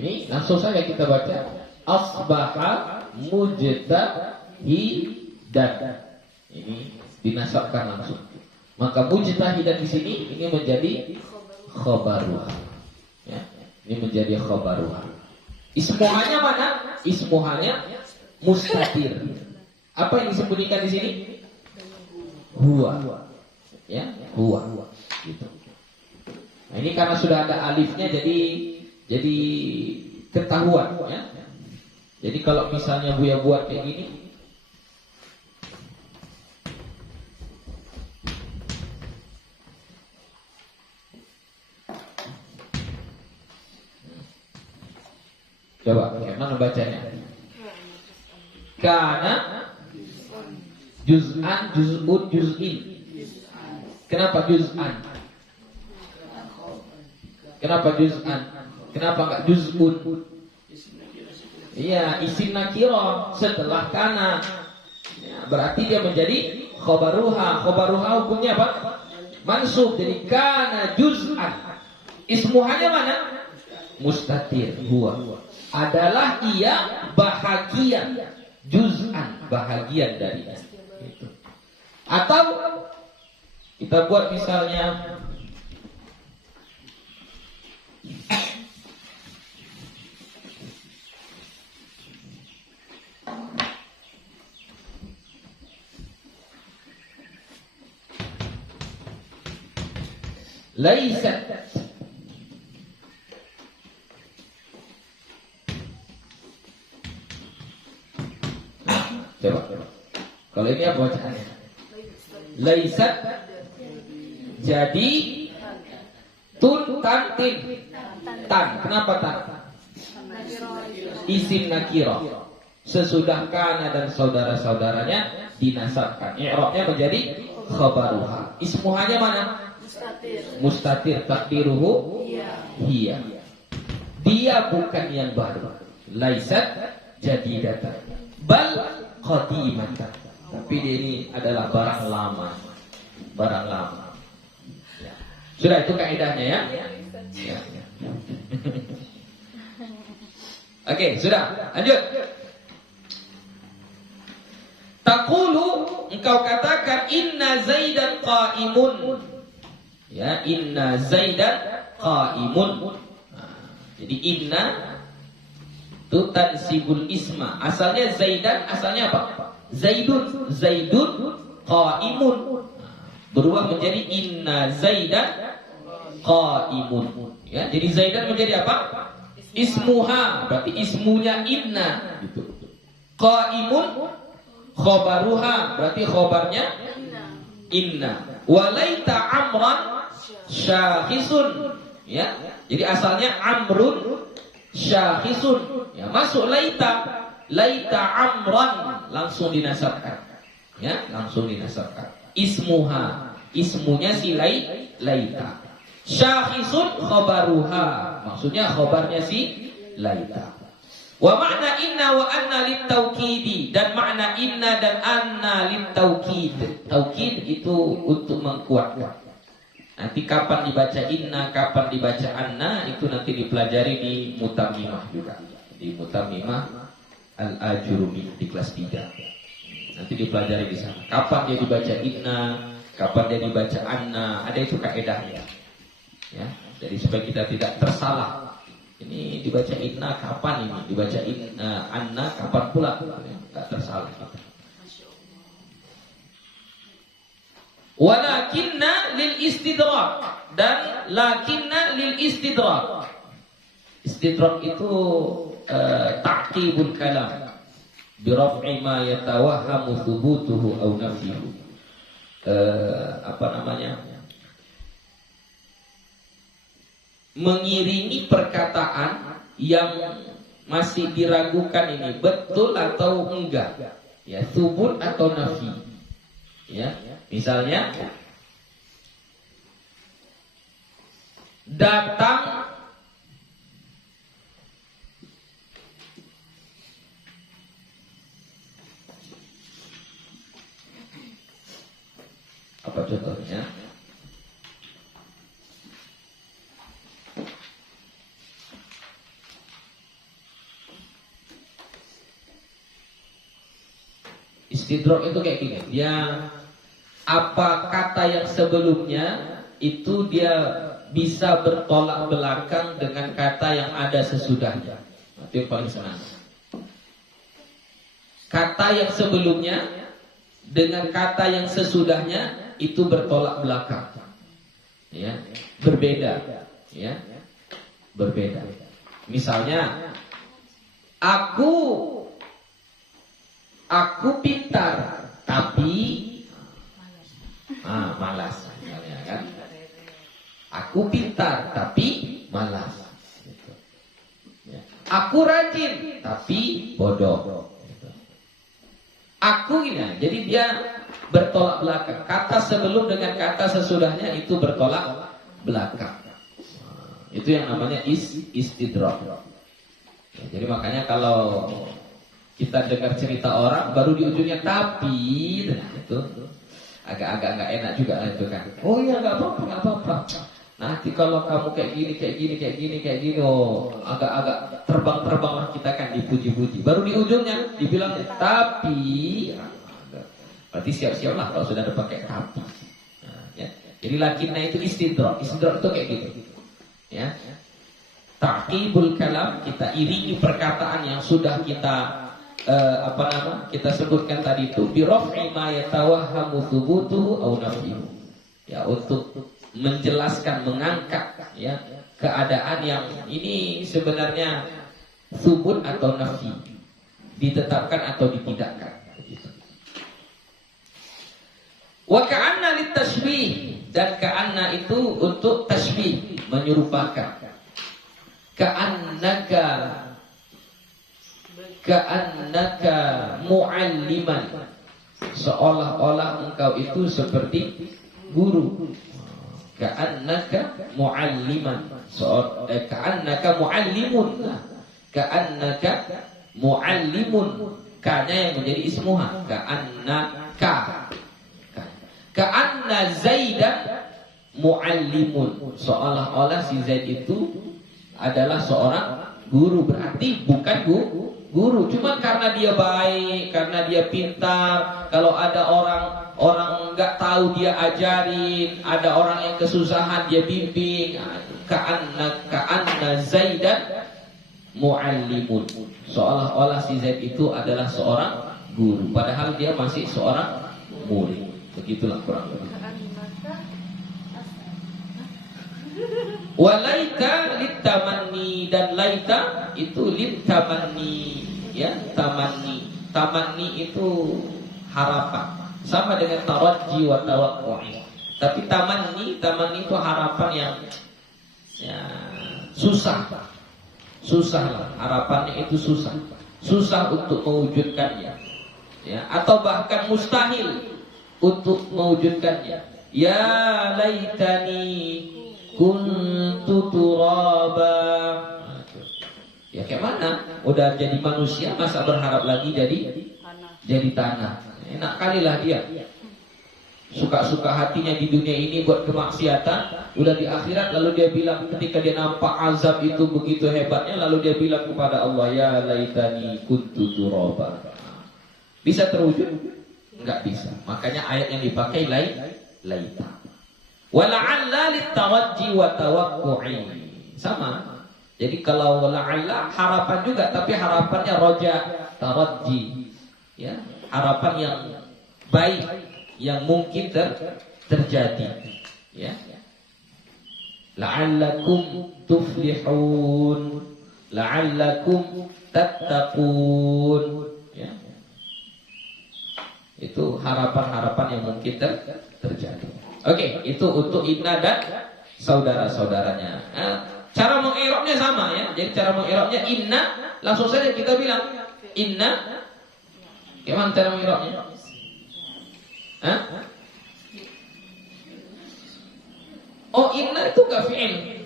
ini langsung saja kita baca asbaha mujtahidan. Ini dinasabkan langsung. Maka mujtahidan di sini ini menjadi khabaruha. Ya, ini menjadi khabaruha. Ismuhanya mana? Ismuhanya mustatir. Apa yang disembunyikan di sini? Huwa. Ya, huwa. Gitu. Nah, ini karena sudah ada alifnya jadi ketahuan, ya. Jadi kalau misalnya Buya buat kayak gini, coba gimana bacanya? Karena juz'an, juz'un, juz'in. Kenapa juz'an? Kenapa juz'an? Kenapa enggak juz'un? Iya, isim nakirah setelah kana. Ya, berarti dia menjadi khabaruha. Khabaruha hukumnya apa? Mansub. Jadi kana juz'an. Ismuhanya mana? Mustatir. Huwa. Adalah ia bahagian. Juz'an. Bahagian darinya. Gitu. Atau kita buat misalnya laisat. Coba. Kalau ini apa bacaannya? Laisat jadi tun tantin tan. Kenapa tan? Isim nakirah. Sesudah kana dan saudara-saudaranya dinasabkan. I'rabnya menjadi khabaruha. Ismuhanya mana? Mustatir takdiruhu hiya. Dia bukan yang baru. Laisat jadidatan bal qadimatan. Tapi dia ini adalah barang lama. Barang lama. Ya. Sudah itu kaidahnya ya. Ya. Oke, sudah. Lanjut. Taqulu, engkau katakan inna Zaidan qa'imun. Ya, inna Zaidan qa'imun. Nah, jadi inna itu tansibul isma. Asalnya Zaidan, asalnya apa? Zaidun. Zaidun qa'imun. Berubah menjadi inna Zaidan qa'imun. Ya, jadi Zaidan menjadi apa? Ismuha, berarti ismunya inna gitu. Qa'imun khabaruha, berarti khabarnya inna. Walaita amran syakhisun. Ya. Jadi asalnya amrun syakhisun. Ya, masuk laita. Laita amran langsung dinasabkan. Ya, langsung dinasabkan. Ismuha, ismunya si laita. Syakhisun khabaruha, maksudnya khabarnya si laita. Wa makna inna wa anna litaukidi, dan makna inna dan anna litaukid. Taukid itu untuk mengkuatkan. Nanti kapan dibaca inna, kapan dibaca anna, itu nanti dipelajari di Mutammimah juga. Di Mutammimah Al-Ajurumi di kelas 3. Nanti dipelajari di sana. Kapan dia dibaca inna, kapan dia dibaca anna, ada itu kaedahnya. Ya, jadi supaya kita tidak tersalah. Ini dibaca inna kapan, ini dibaca inna anna kapan pula, tidak tersalah kita. Walakinna lil istidrak, dan lakinna lil istidrak. Istidrak itu ta'qibul kalam bi raf'i ma yatawahhamu thubutuhu aw nafyuhu. Apa namanya? mengiringi perkataan yang masih diragukan ini betul atau enggak, ya, tsubut atau nafi. Ya, misalnya datang apa contohnya? Istidrok itu kayak gini, dia apa kata yang sebelumnya itu dia bisa bertolak belakang dengan kata yang ada sesudahnya. Itu yang paling senang. Kata yang sebelumnya dengan kata yang sesudahnya itu bertolak belakang, ya, berbeda, ya, berbeda. Misalnya, aku pintar tapi malas, misalnya, kan? Aku pintar tapi malas. Gitu. Ya. Aku rajin tapi bodoh. Gitu. Aku gini, jadi dia bertolak belakang. Kata sebelum dengan kata sesudahnya itu bertolak belakang. Itu yang namanya istidrak. Ya, jadi makanya kalau kita dengar cerita orang baru di ujungnya tapi, itu agak-agak nggak enak juga itu kan. Oh iya, nggak apa-apa. Nanti kalau kamu kayak gini, oh agak-agak terbang lah kita kan dipuji-puji. Baru di ujungnya dibilang tapi, berarti siap-siaplah kalau sudah ada pakai tapi. Nah, ya. Jadi lakinnya itu istidrak. Istidrak itu kayak gitu. Ya. Ta'qibul kalam, kita iringi perkataan yang sudah kita kita sebutkan tadi itu bi raf'i ma yatawahhamu thubutuhu aw nafyuhu. Ya, untuk menjelaskan, mengangkat, ya, keadaan yang ini sebenarnya thubut atau nafi, ditetapkan atau ditidakkan. Wa ka'anna litashbih, dan ka'anna itu untuk tashbih, menyerupakan. Ka'annaka mu'alliman, seolah-olah engkau itu seperti guru. Ka'annaka mu'alliman, ka'annaka mu'allimun, ka'annaka mu'allimun, ka'nya yang menjadi ismuha, ka'annaka. Ka'anna Zaidan mu'allimun, seolah-olah si Zaid itu adalah seorang guru, berarti bukan guru, cuma karena dia baik, karena dia pintar. Kalau ada orang nggak tahu dia ajarin, ada orang yang kesusahan dia bimbing. Ka'anna Zaidan mu'allimun, seolah-olah si Zaid itu adalah seorang guru, padahal dia masih seorang murid. Begitulah kurang lebih. Walaita litamanni, dan laita itu litamanni, ya, tamanni. Tamanni itu harapan, sama dengan tarajji wa tawaqqu'i. Tapi tamanni itu harapan yang, ya, susah lah, harapannya itu susah untuk mewujudkannya, ya, atau bahkan mustahil untuk mewujudkannya. Ya laitani kuntu turaba. Ya kayak mana? Udah jadi manusia masa berharap lagi jadi tanah. Enak kalilah dia. Suka-suka hatinya di dunia ini buat kemaksiatan, udah di akhirat lalu dia bilang, ketika dia nampak azab itu begitu hebatnya, lalu dia bilang kepada Allah, ya laitani kuntu turaba. Bisa terwujud? Enggak bisa. Makanya ayat yang dipakai laita. Wala'alla litarajji wa tawaqqu'i. Sama. Jadi kalau la'alla harapan juga, tapi harapannya roja, tarajji. Ya, harapan yang baik yang mungkin terjadi. Ya. La'allakum tuflihun, la'allakum tattaqun. Ya. Itu harapan-harapan yang mungkin terjadi. Oke, itu untuk Inna dan saudara-saudaranya. Cara mengi'rabnya sama ya. Jadi cara mengi'rabnya inna, langsung saja kita bilang inna. Gimana cara mengi'rabnya? Hah? Oh, inna itu gak fi'il.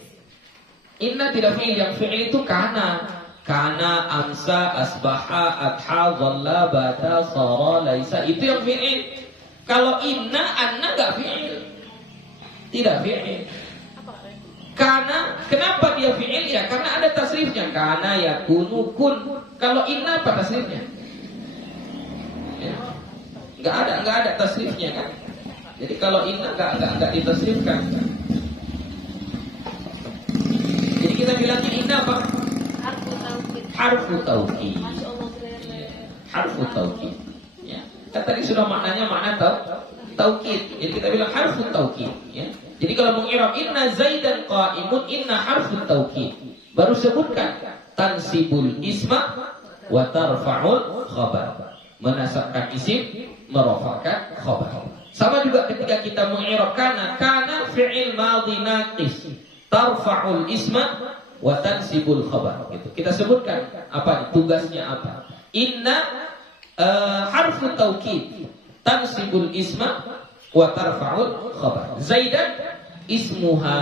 Inna tidak fi'il, yang fi'il itu kana. Kana, amsa, asbaha, adha, dhalla, bata, sara, laisa. Itu yang fi'il. Kalau inna, anna gak fi'il. Tidak fi'il. Karena, kenapa dia fi'il ya? Karena ada tasrifnya. Kana, yakunu, kun. Kalau inna apa tasrifnya? Ya. Gak ada tasrifnya kan? Jadi kalau inna gak ditasrifkan. Jadi kita bilangnya inna apa? Harfu taukid. Harfu taukid. Ya. Kan tadi sudah maknanya makna taukid. Jadi kita bilang harfu taukid. Ya. Jadi kalau mengi'rab inna zaidan qa'imun, inna harfu taukid. Baru sebutkan tansibul isma wa tarfa'ul khabar. Menasabkan isim, merofakkan khabar. Sama juga ketika kita mengi'rab kana fi'il madhi naqis, tarfa'ul isma wa tansibul khabar. Gitu. Kita sebutkan apa tugasnya apa. Inna harfu taukid, tansibul isma wa tarfa'ul khabar. Zaidan ismuha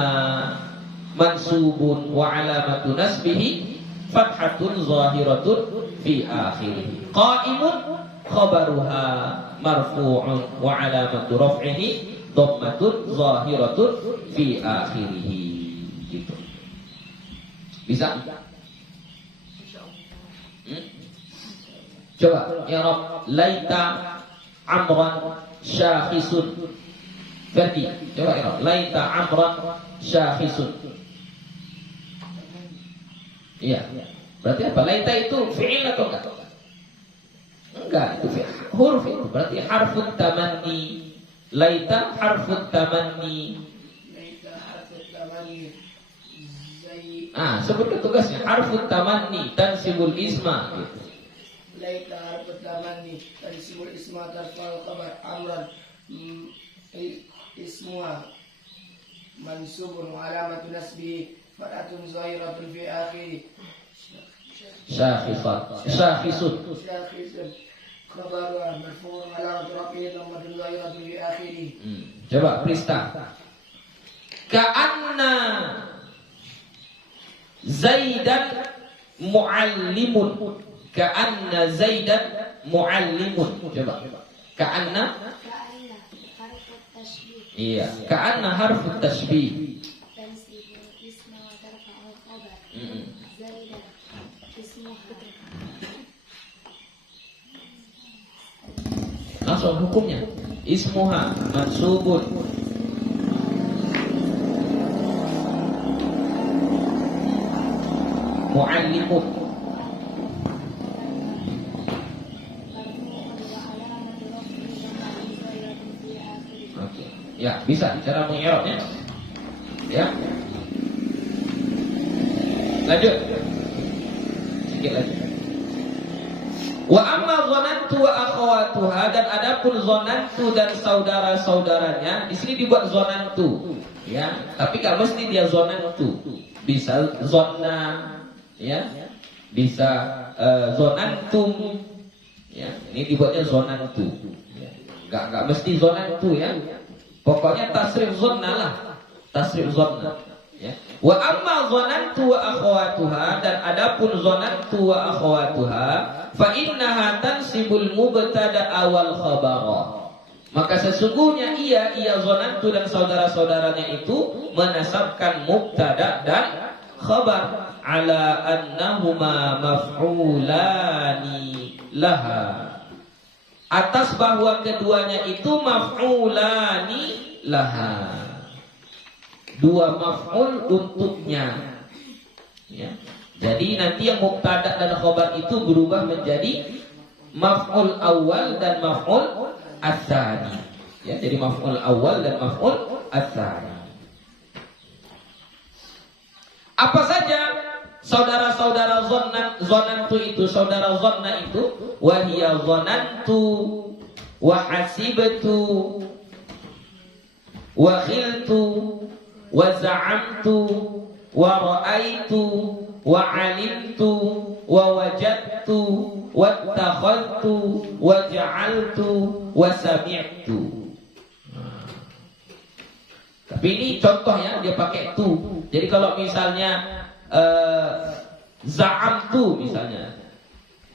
mansubun wa alamatu nasbihi fathatun zahiratun fi akhirih. Qa'imun khabaruha marfu'un wa alamatu raf'ihi dhammatun zahiratun fi akhirih. Gitu. Bisa? Coba ya Rabb, laita amran syakhisun. Ferdi, coba ya Rabb, laita amran syakhisun. Iya. Berarti apa? Laita itu fi'il atau enggak? Enggak, itu huruf itu. Berarti harfut tamanni. Laita harfut tamanni. Laita harfut tamanni. Sebutkan tugasnya. Harfut tamanni tansibul isma gitu. Laita harfut tamanni tansibul isma tarfa'ul khabar amran ismuha mansubun wa alamatu nasbihi fathatun zahiratun fi akhirih. Syakhisun. Khabaruha marfu'un wa alamatu raf'ihi dhammatun zahiratun fi akhirih. Coba Prista. Ka'anna Zaidan mu'allimun. Ka'anna Zaidan mu'allimun. Coba. Ka'anna harfu tashbih. Iya, ka'anna harfu tashbih. Tansibul isma wa tarfa'ul khabar. Zaidan ismuha. Langsung hukumnya. Ismuha mansubun. Mu'allimun. Oke. Ya, bisa cara mengi'rabnya. Ya. Lanjut. Sedikit lagi. Wa amma zonantu wa akhawatuha, dan adapun zonantu dan saudara-saudaranya, di sini dibuat zonantu, ya. Tapi enggak mesti dia zonantu. Bisa zonna, ya. Bisa zonantum, ya. Ini dibuatnya zonantu. Ya. Enggak mesti zonantu ya. Pokoknya tasrif zonna lah. Tasrif zonna, ya. Wa amma zonantu wa akhawatuha, dan adapun zonantu wa akhawatuha, fa innaha tansibul mubtada awal khabara. Maka sesungguhnya ia zonantu dan saudara-saudaranya itu menasabkan mubtada dan khabar ala annahuma maf'ulani laha, atas bahwa keduanya itu maf'ulani laha, dua maf'ul untuknya, ya. Jadi nanti yang mubtada dan khabar itu berubah menjadi maf'ul awal dan maf'ul ats-tsani. Ya, jadi maf'ul awal dan maf'ul ats-tsani. Apa saja saudara-saudara zonantu itu, saudara zonna itu, wa hiya zonantu wa hasibtu wa khiltu wa za'amtu wa ra'aitu wa 'alimtu wa wajadtu wattakhadtu wa ja'altu wa sami'tu. Tapi ini contoh ya, dia pakai tu. Jadi kalau misalnya za'amtu misalnya,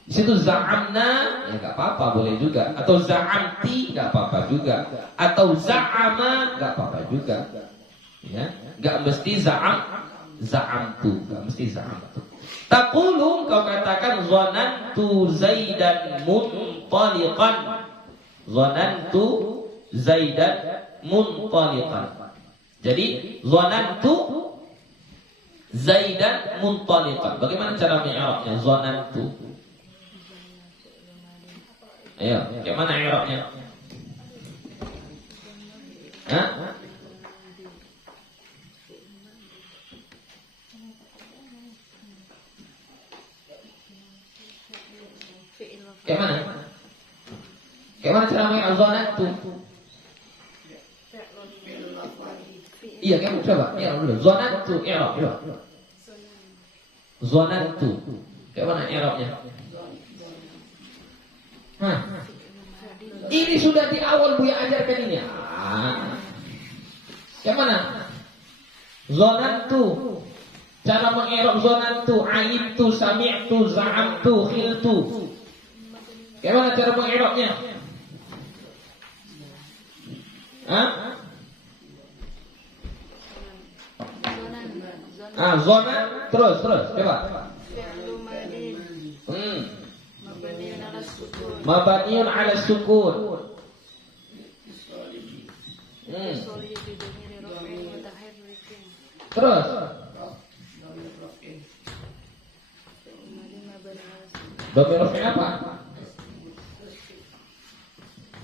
di situ za'amna ya nggak apa-apa, boleh juga. Atau za'amti nggak apa-apa juga. Atau za'ama nggak apa-apa juga. Ya, nggak mesti za'amtu, nggak mesti za'amtu. Taqulu, kau katakan zanantu Zaidan muntaliqan. Zanantu Zaidan muntaliqan. Jadi zanantu Zaidan muntaliqan. Bagaimana cara mi'rabnya zanantu? Ayo, bagaimana i'rabnya? Hah? Bagaimana cara mi'rab zanantu? Iya, kamu coba. Ya, dulu. Zanantu i'rab. Zanantu. Bagaimana i'rabnya? Hah. Ini sudah di awal Buya ajarkan ini. Yang mana? Zanantu. Cara mengi'rab zanantu, aibtu, sami'tu, za'amtu, khiltu. Bagaimana cara mengi'rabnya? Hah? Zonan, terus, coba. Mabaniun ala sukun. Terus. Dhamir raf'i apa?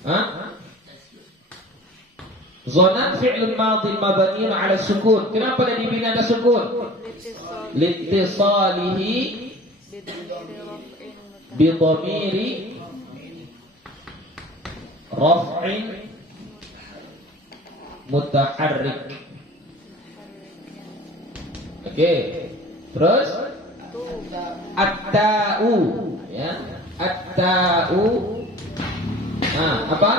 Hah? Zonan fi'lun madhi mabaniun ala sukun. Kenapa dia dibina ada sukun? Litisalihi bidhamiri raf'in mutaharrik. Oke. Terus at-ta'u, ya. At-ta'u. Nah, apa?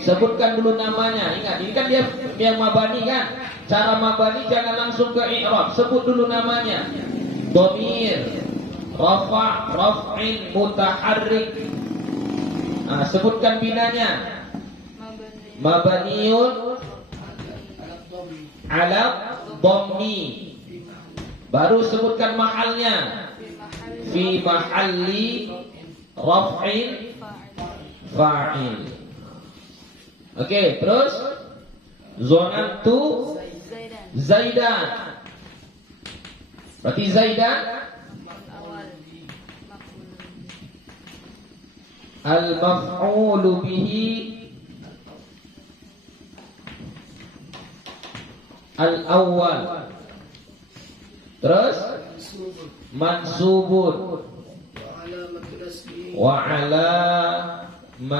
Sebutkan dulu namanya. Ingat, ini kan dia yang mabani kan. Cara mabani jangan langsung ke i'rab. Sebut dulu namanya. Dhamir, rafa', raf'in mutaharrik. Nah, sebutkan binanya. Mabaniun ala dhammi. Baru sebutkan mahalnya. Fi mahalli raf'in fa'il. Oke, terus zonantu Zaidan. Berarti Zaidan al-maf'ulu bihi al-awwal. Terus mansubun wa alamatu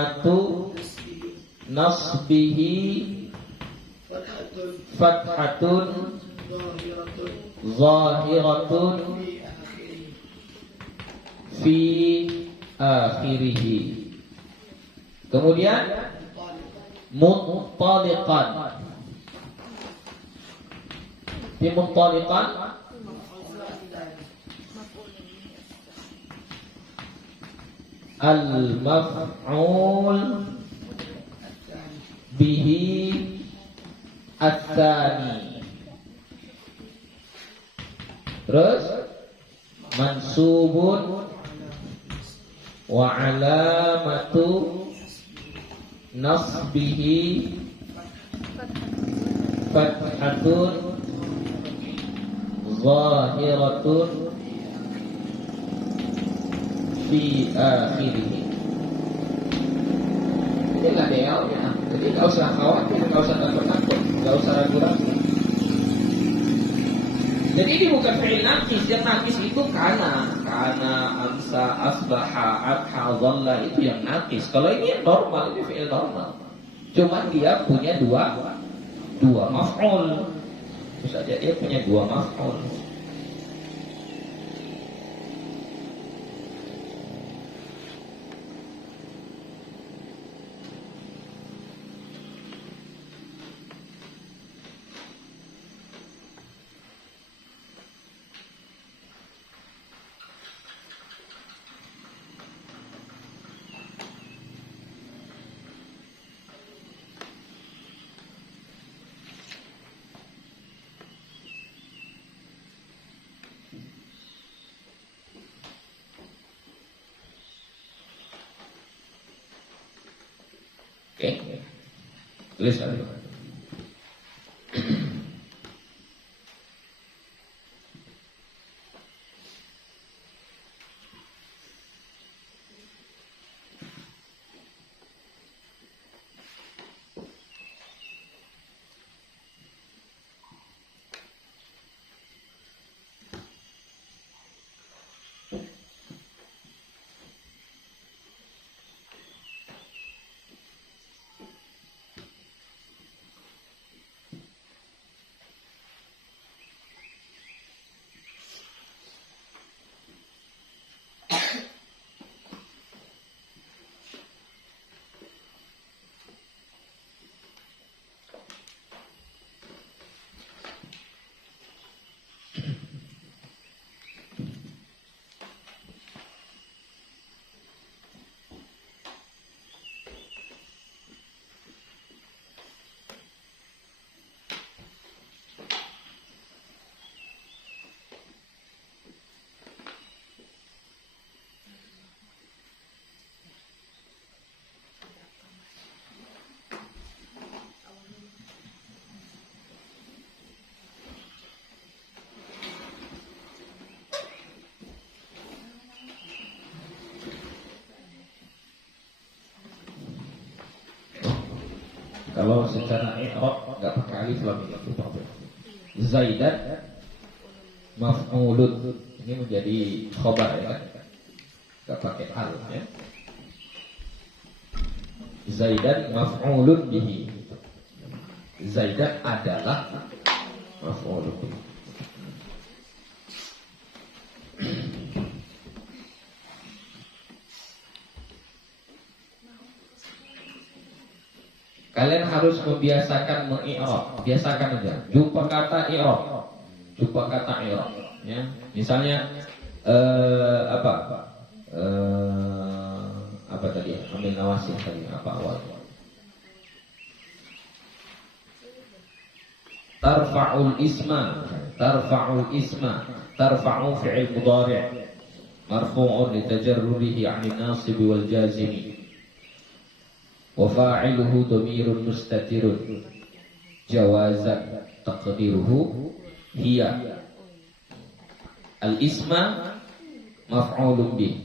nasbihi fathatun zahiratun fi akhirih. Kemudian muntaliqan. Di muntaliqan al-maf'ul bihi at-tsani. Terus mansubun wa alamatu nasbihi fathatun zahiratun fi akhirih. Ini nggak ada ya. Jadi nggak usah khawatir, nggak usah takut, nggak usah ragu-ragu. Jadi ini bukan fi'il naqis. Yang naqis itu kana, amsa, asbaha, adha, dhalla, itu yang naqis. Kalau ini yang normal, ini fi'il normal. Cuma dia punya dua maf'ul. Bisa saja dia punya dua maf'ul. Oke, tulis lagi. Kalau secara i'rab enggak pakai alif lam itu problem. Zaidan maf'ulun, ini menjadi khobar ya kan? Enggak pakai al ya. Zaidan maf'ulun bihi. Zaidan adalah maf'ulun bihi. Kalian harus membiasakan mengi'rab, biasakan aja. Jumpa kata i'rab, jumpa kata i'rab. Ya, misalnya apa tadi? Ambil nawasih tadi apa awal? Tarfa'ul isma, tarfa'u fi'il mudhari' marfu'un litajarrurihi 'anil nasib wal jazim. وفاعله ضمير مستتر جوازا تقديره هي الاسم مفعول به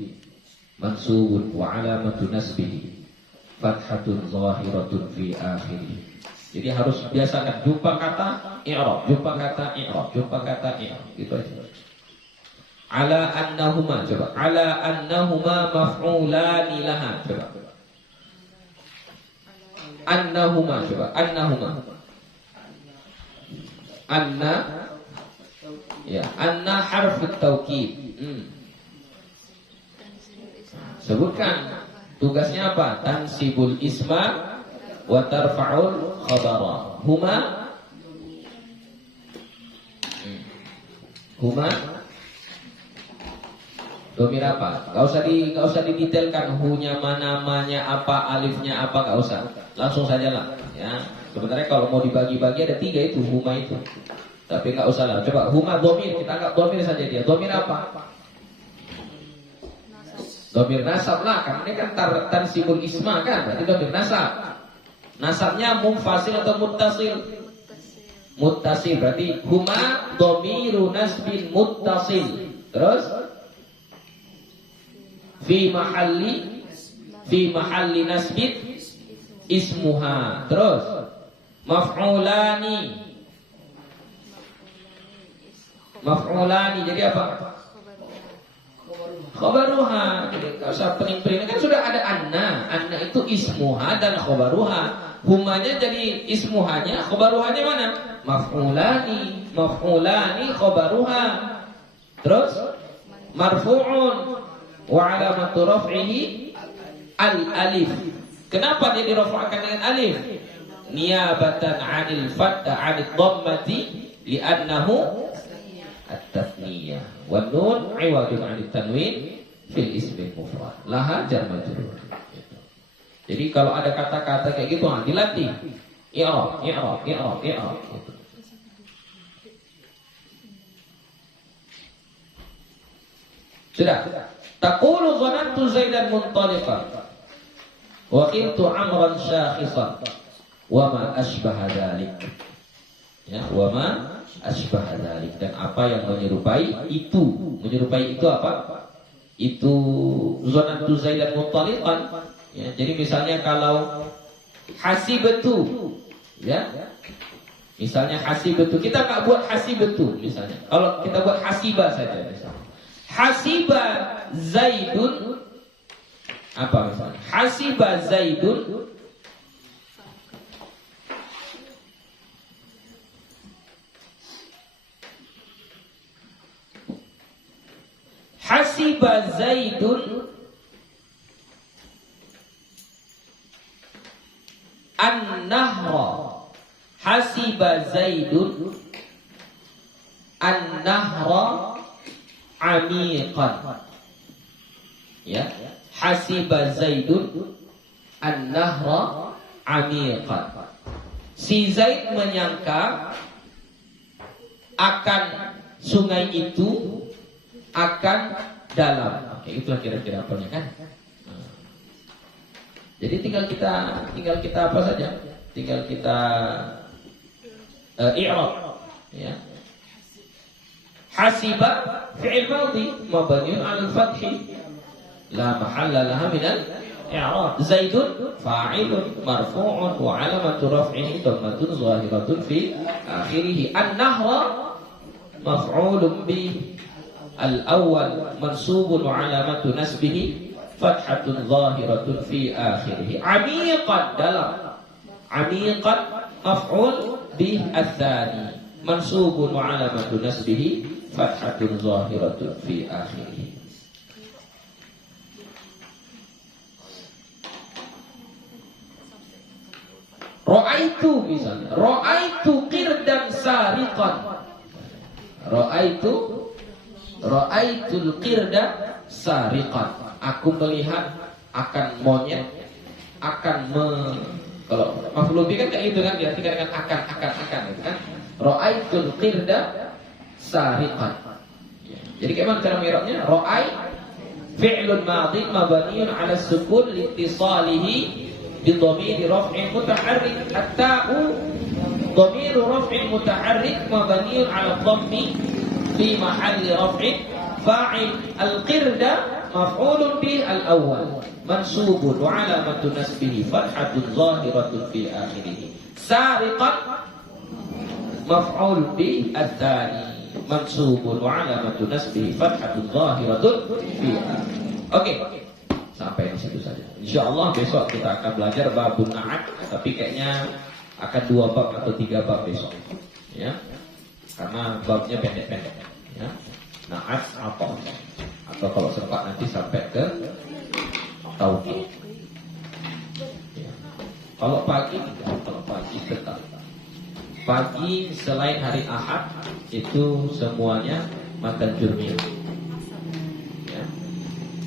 منصوب وعلامة نصبه فتحة ظاهرة في آخره. Jadi harus biasakan jumpa kata i'rab, jumpa kata i'rab, jumpa kata i'rab, gitu aja. Ala annahuma, coba. Ala annahuma maf'ulani laha, coba. Annahuma, coba. Annahuma. Anna, ya. Anna harf taukid. Sebutkan tugasnya apa? Tansibul isma wa tarfa'ul khabara. Huma domir apa? Gak usah didetailkan hunya mana, namanya apa, alifnya apa, gak usah. Langsung saja lah. Ya. Sebenarnya kalau mau dibagi-bagi ada 3 itu huma itu. Tapi gak usah lah. Coba huma domir, kita anggap domir saja dia. Domir apa? Domir nasab lah. Karena ini kan tansibul isma kan. Berarti domir nasab. Nasabnya munfasil atau muttasil? Muttasil. Berarti huma domiru nasbin muttasil. Terus fi mahalli nasbin ismuha. Terus maf'ulani jadi apa? Khabaruha. Jadi kalau usah pening-pening kan sudah ada anna itu ismuha dan khobaruha. Humanya jadi ismuhanya, khobaruhanya mana? Maf'ulani khobaruha. Terus marfu'un wa alamatu raf'ihi al-alif. Kenapa dia dirafa'kan dengan alif? Niyabatan 'anil fathah 'anil dhammati li'annahu at-tathniyah. Wan nun 'iwadun 'anil tanwin fil ismil mufrad. Laha jar majrur. Jadi kalau ada kata-kata kayak gitu dilatih. I'rab. Sudah. Taqulu dhanantu Zaidan muntaliqan wa qiltu amran syakhisan wa ma asbaha dzalik. Ya, wa ma asbaha dzalik, dan apa yang menyerupai itu. Menyerupai itu apa? Itu dhanantu Zaidan muntaliqan. Ya, jadi misalnya kalau hasibatu, ya, misalnya hasibatu, kita nggak buat hasibatu misalnya. Kalau kita buat hasiba saja misalnya. Hasiba Zaidun, apa misalnya? Hasiba Zaidun Hasiba Zaidun an-nahra. Hasiba Zaidun an-nahra amiqan. Ya, hasiba Zaidun an-nahra amiqan. Si Zaid menyangka akan sungai itu akan dalam. Oke, itulah kira-kira apanya kan? Jadi tinggal kita apa saja? Tinggal kita i'rab, ya. Hasiba fi'il madhi mabniun 'ala al-fath la mahalla laha min al-i'rab. Zaidun fa'ilun marfu'un wa 'alamatu raf'ihi dhammatun zahiratun fi akhirih. An-nahra maf'ulun bi al-awwal mansubun wa 'alamatu nasbihi fathatun zahiratun fi akhirih. Amiqan, dalam. Amiqan maf'ul bih ats-tsani mansubun wa 'alamatu nasbihi fathatun zahiratun fi akhirih. Ra'aitu misalnya, ra'aitu qirdan sariqan. Ra'aitul qirda sariqan. Aku melihat akan monyet kalau maf'ul bih kan kayak gitu kan, diartikan dengan akan gitu kan. Ra'aitul qirda sariqan. Jadi gimana cara mi'rabnya? Ra'ai fi'lun madhi mabniun 'ala sukun liittisalihi bi dhamir raf'in mutaharrik. At-ta'u dhamir raf'in mutaharrik mabniun 'ala dhammi fi mahalli raf'in fa'il. Al-qirda maf'ulun bih al-awwal mansubun wa 'alamatu nasbihi fathatun zahiratun fi akhirih. Sariqan maf'ul bih ats-tsani mansubun wa 'alamatu nasbihi fathatun zahiratun fi akhirih. Oke. Sampai di situ saja. Insyaallah besok kita akan belajar babun na'at, tapi kayaknya akan 2 bab atau 3 bab besok. Ya. Karena babnya pendek-pendek, ya. Na'at atau kalau sempat nanti sampai ke tauhid. Ya. Kalau pagi tetap. Pagi selain hari Ahad itu semuanya matan jurmil.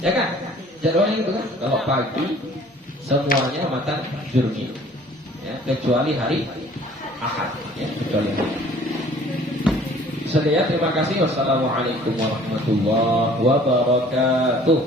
Ya kan? Jadwalnya itu kan. Kalau pagi semuanya matan jurmil. Ya, kecuali hari Ahad, ya, kecuali hari. Sekian, terima kasih. Wassalamualaikum warahmatullahi wabarakatuh.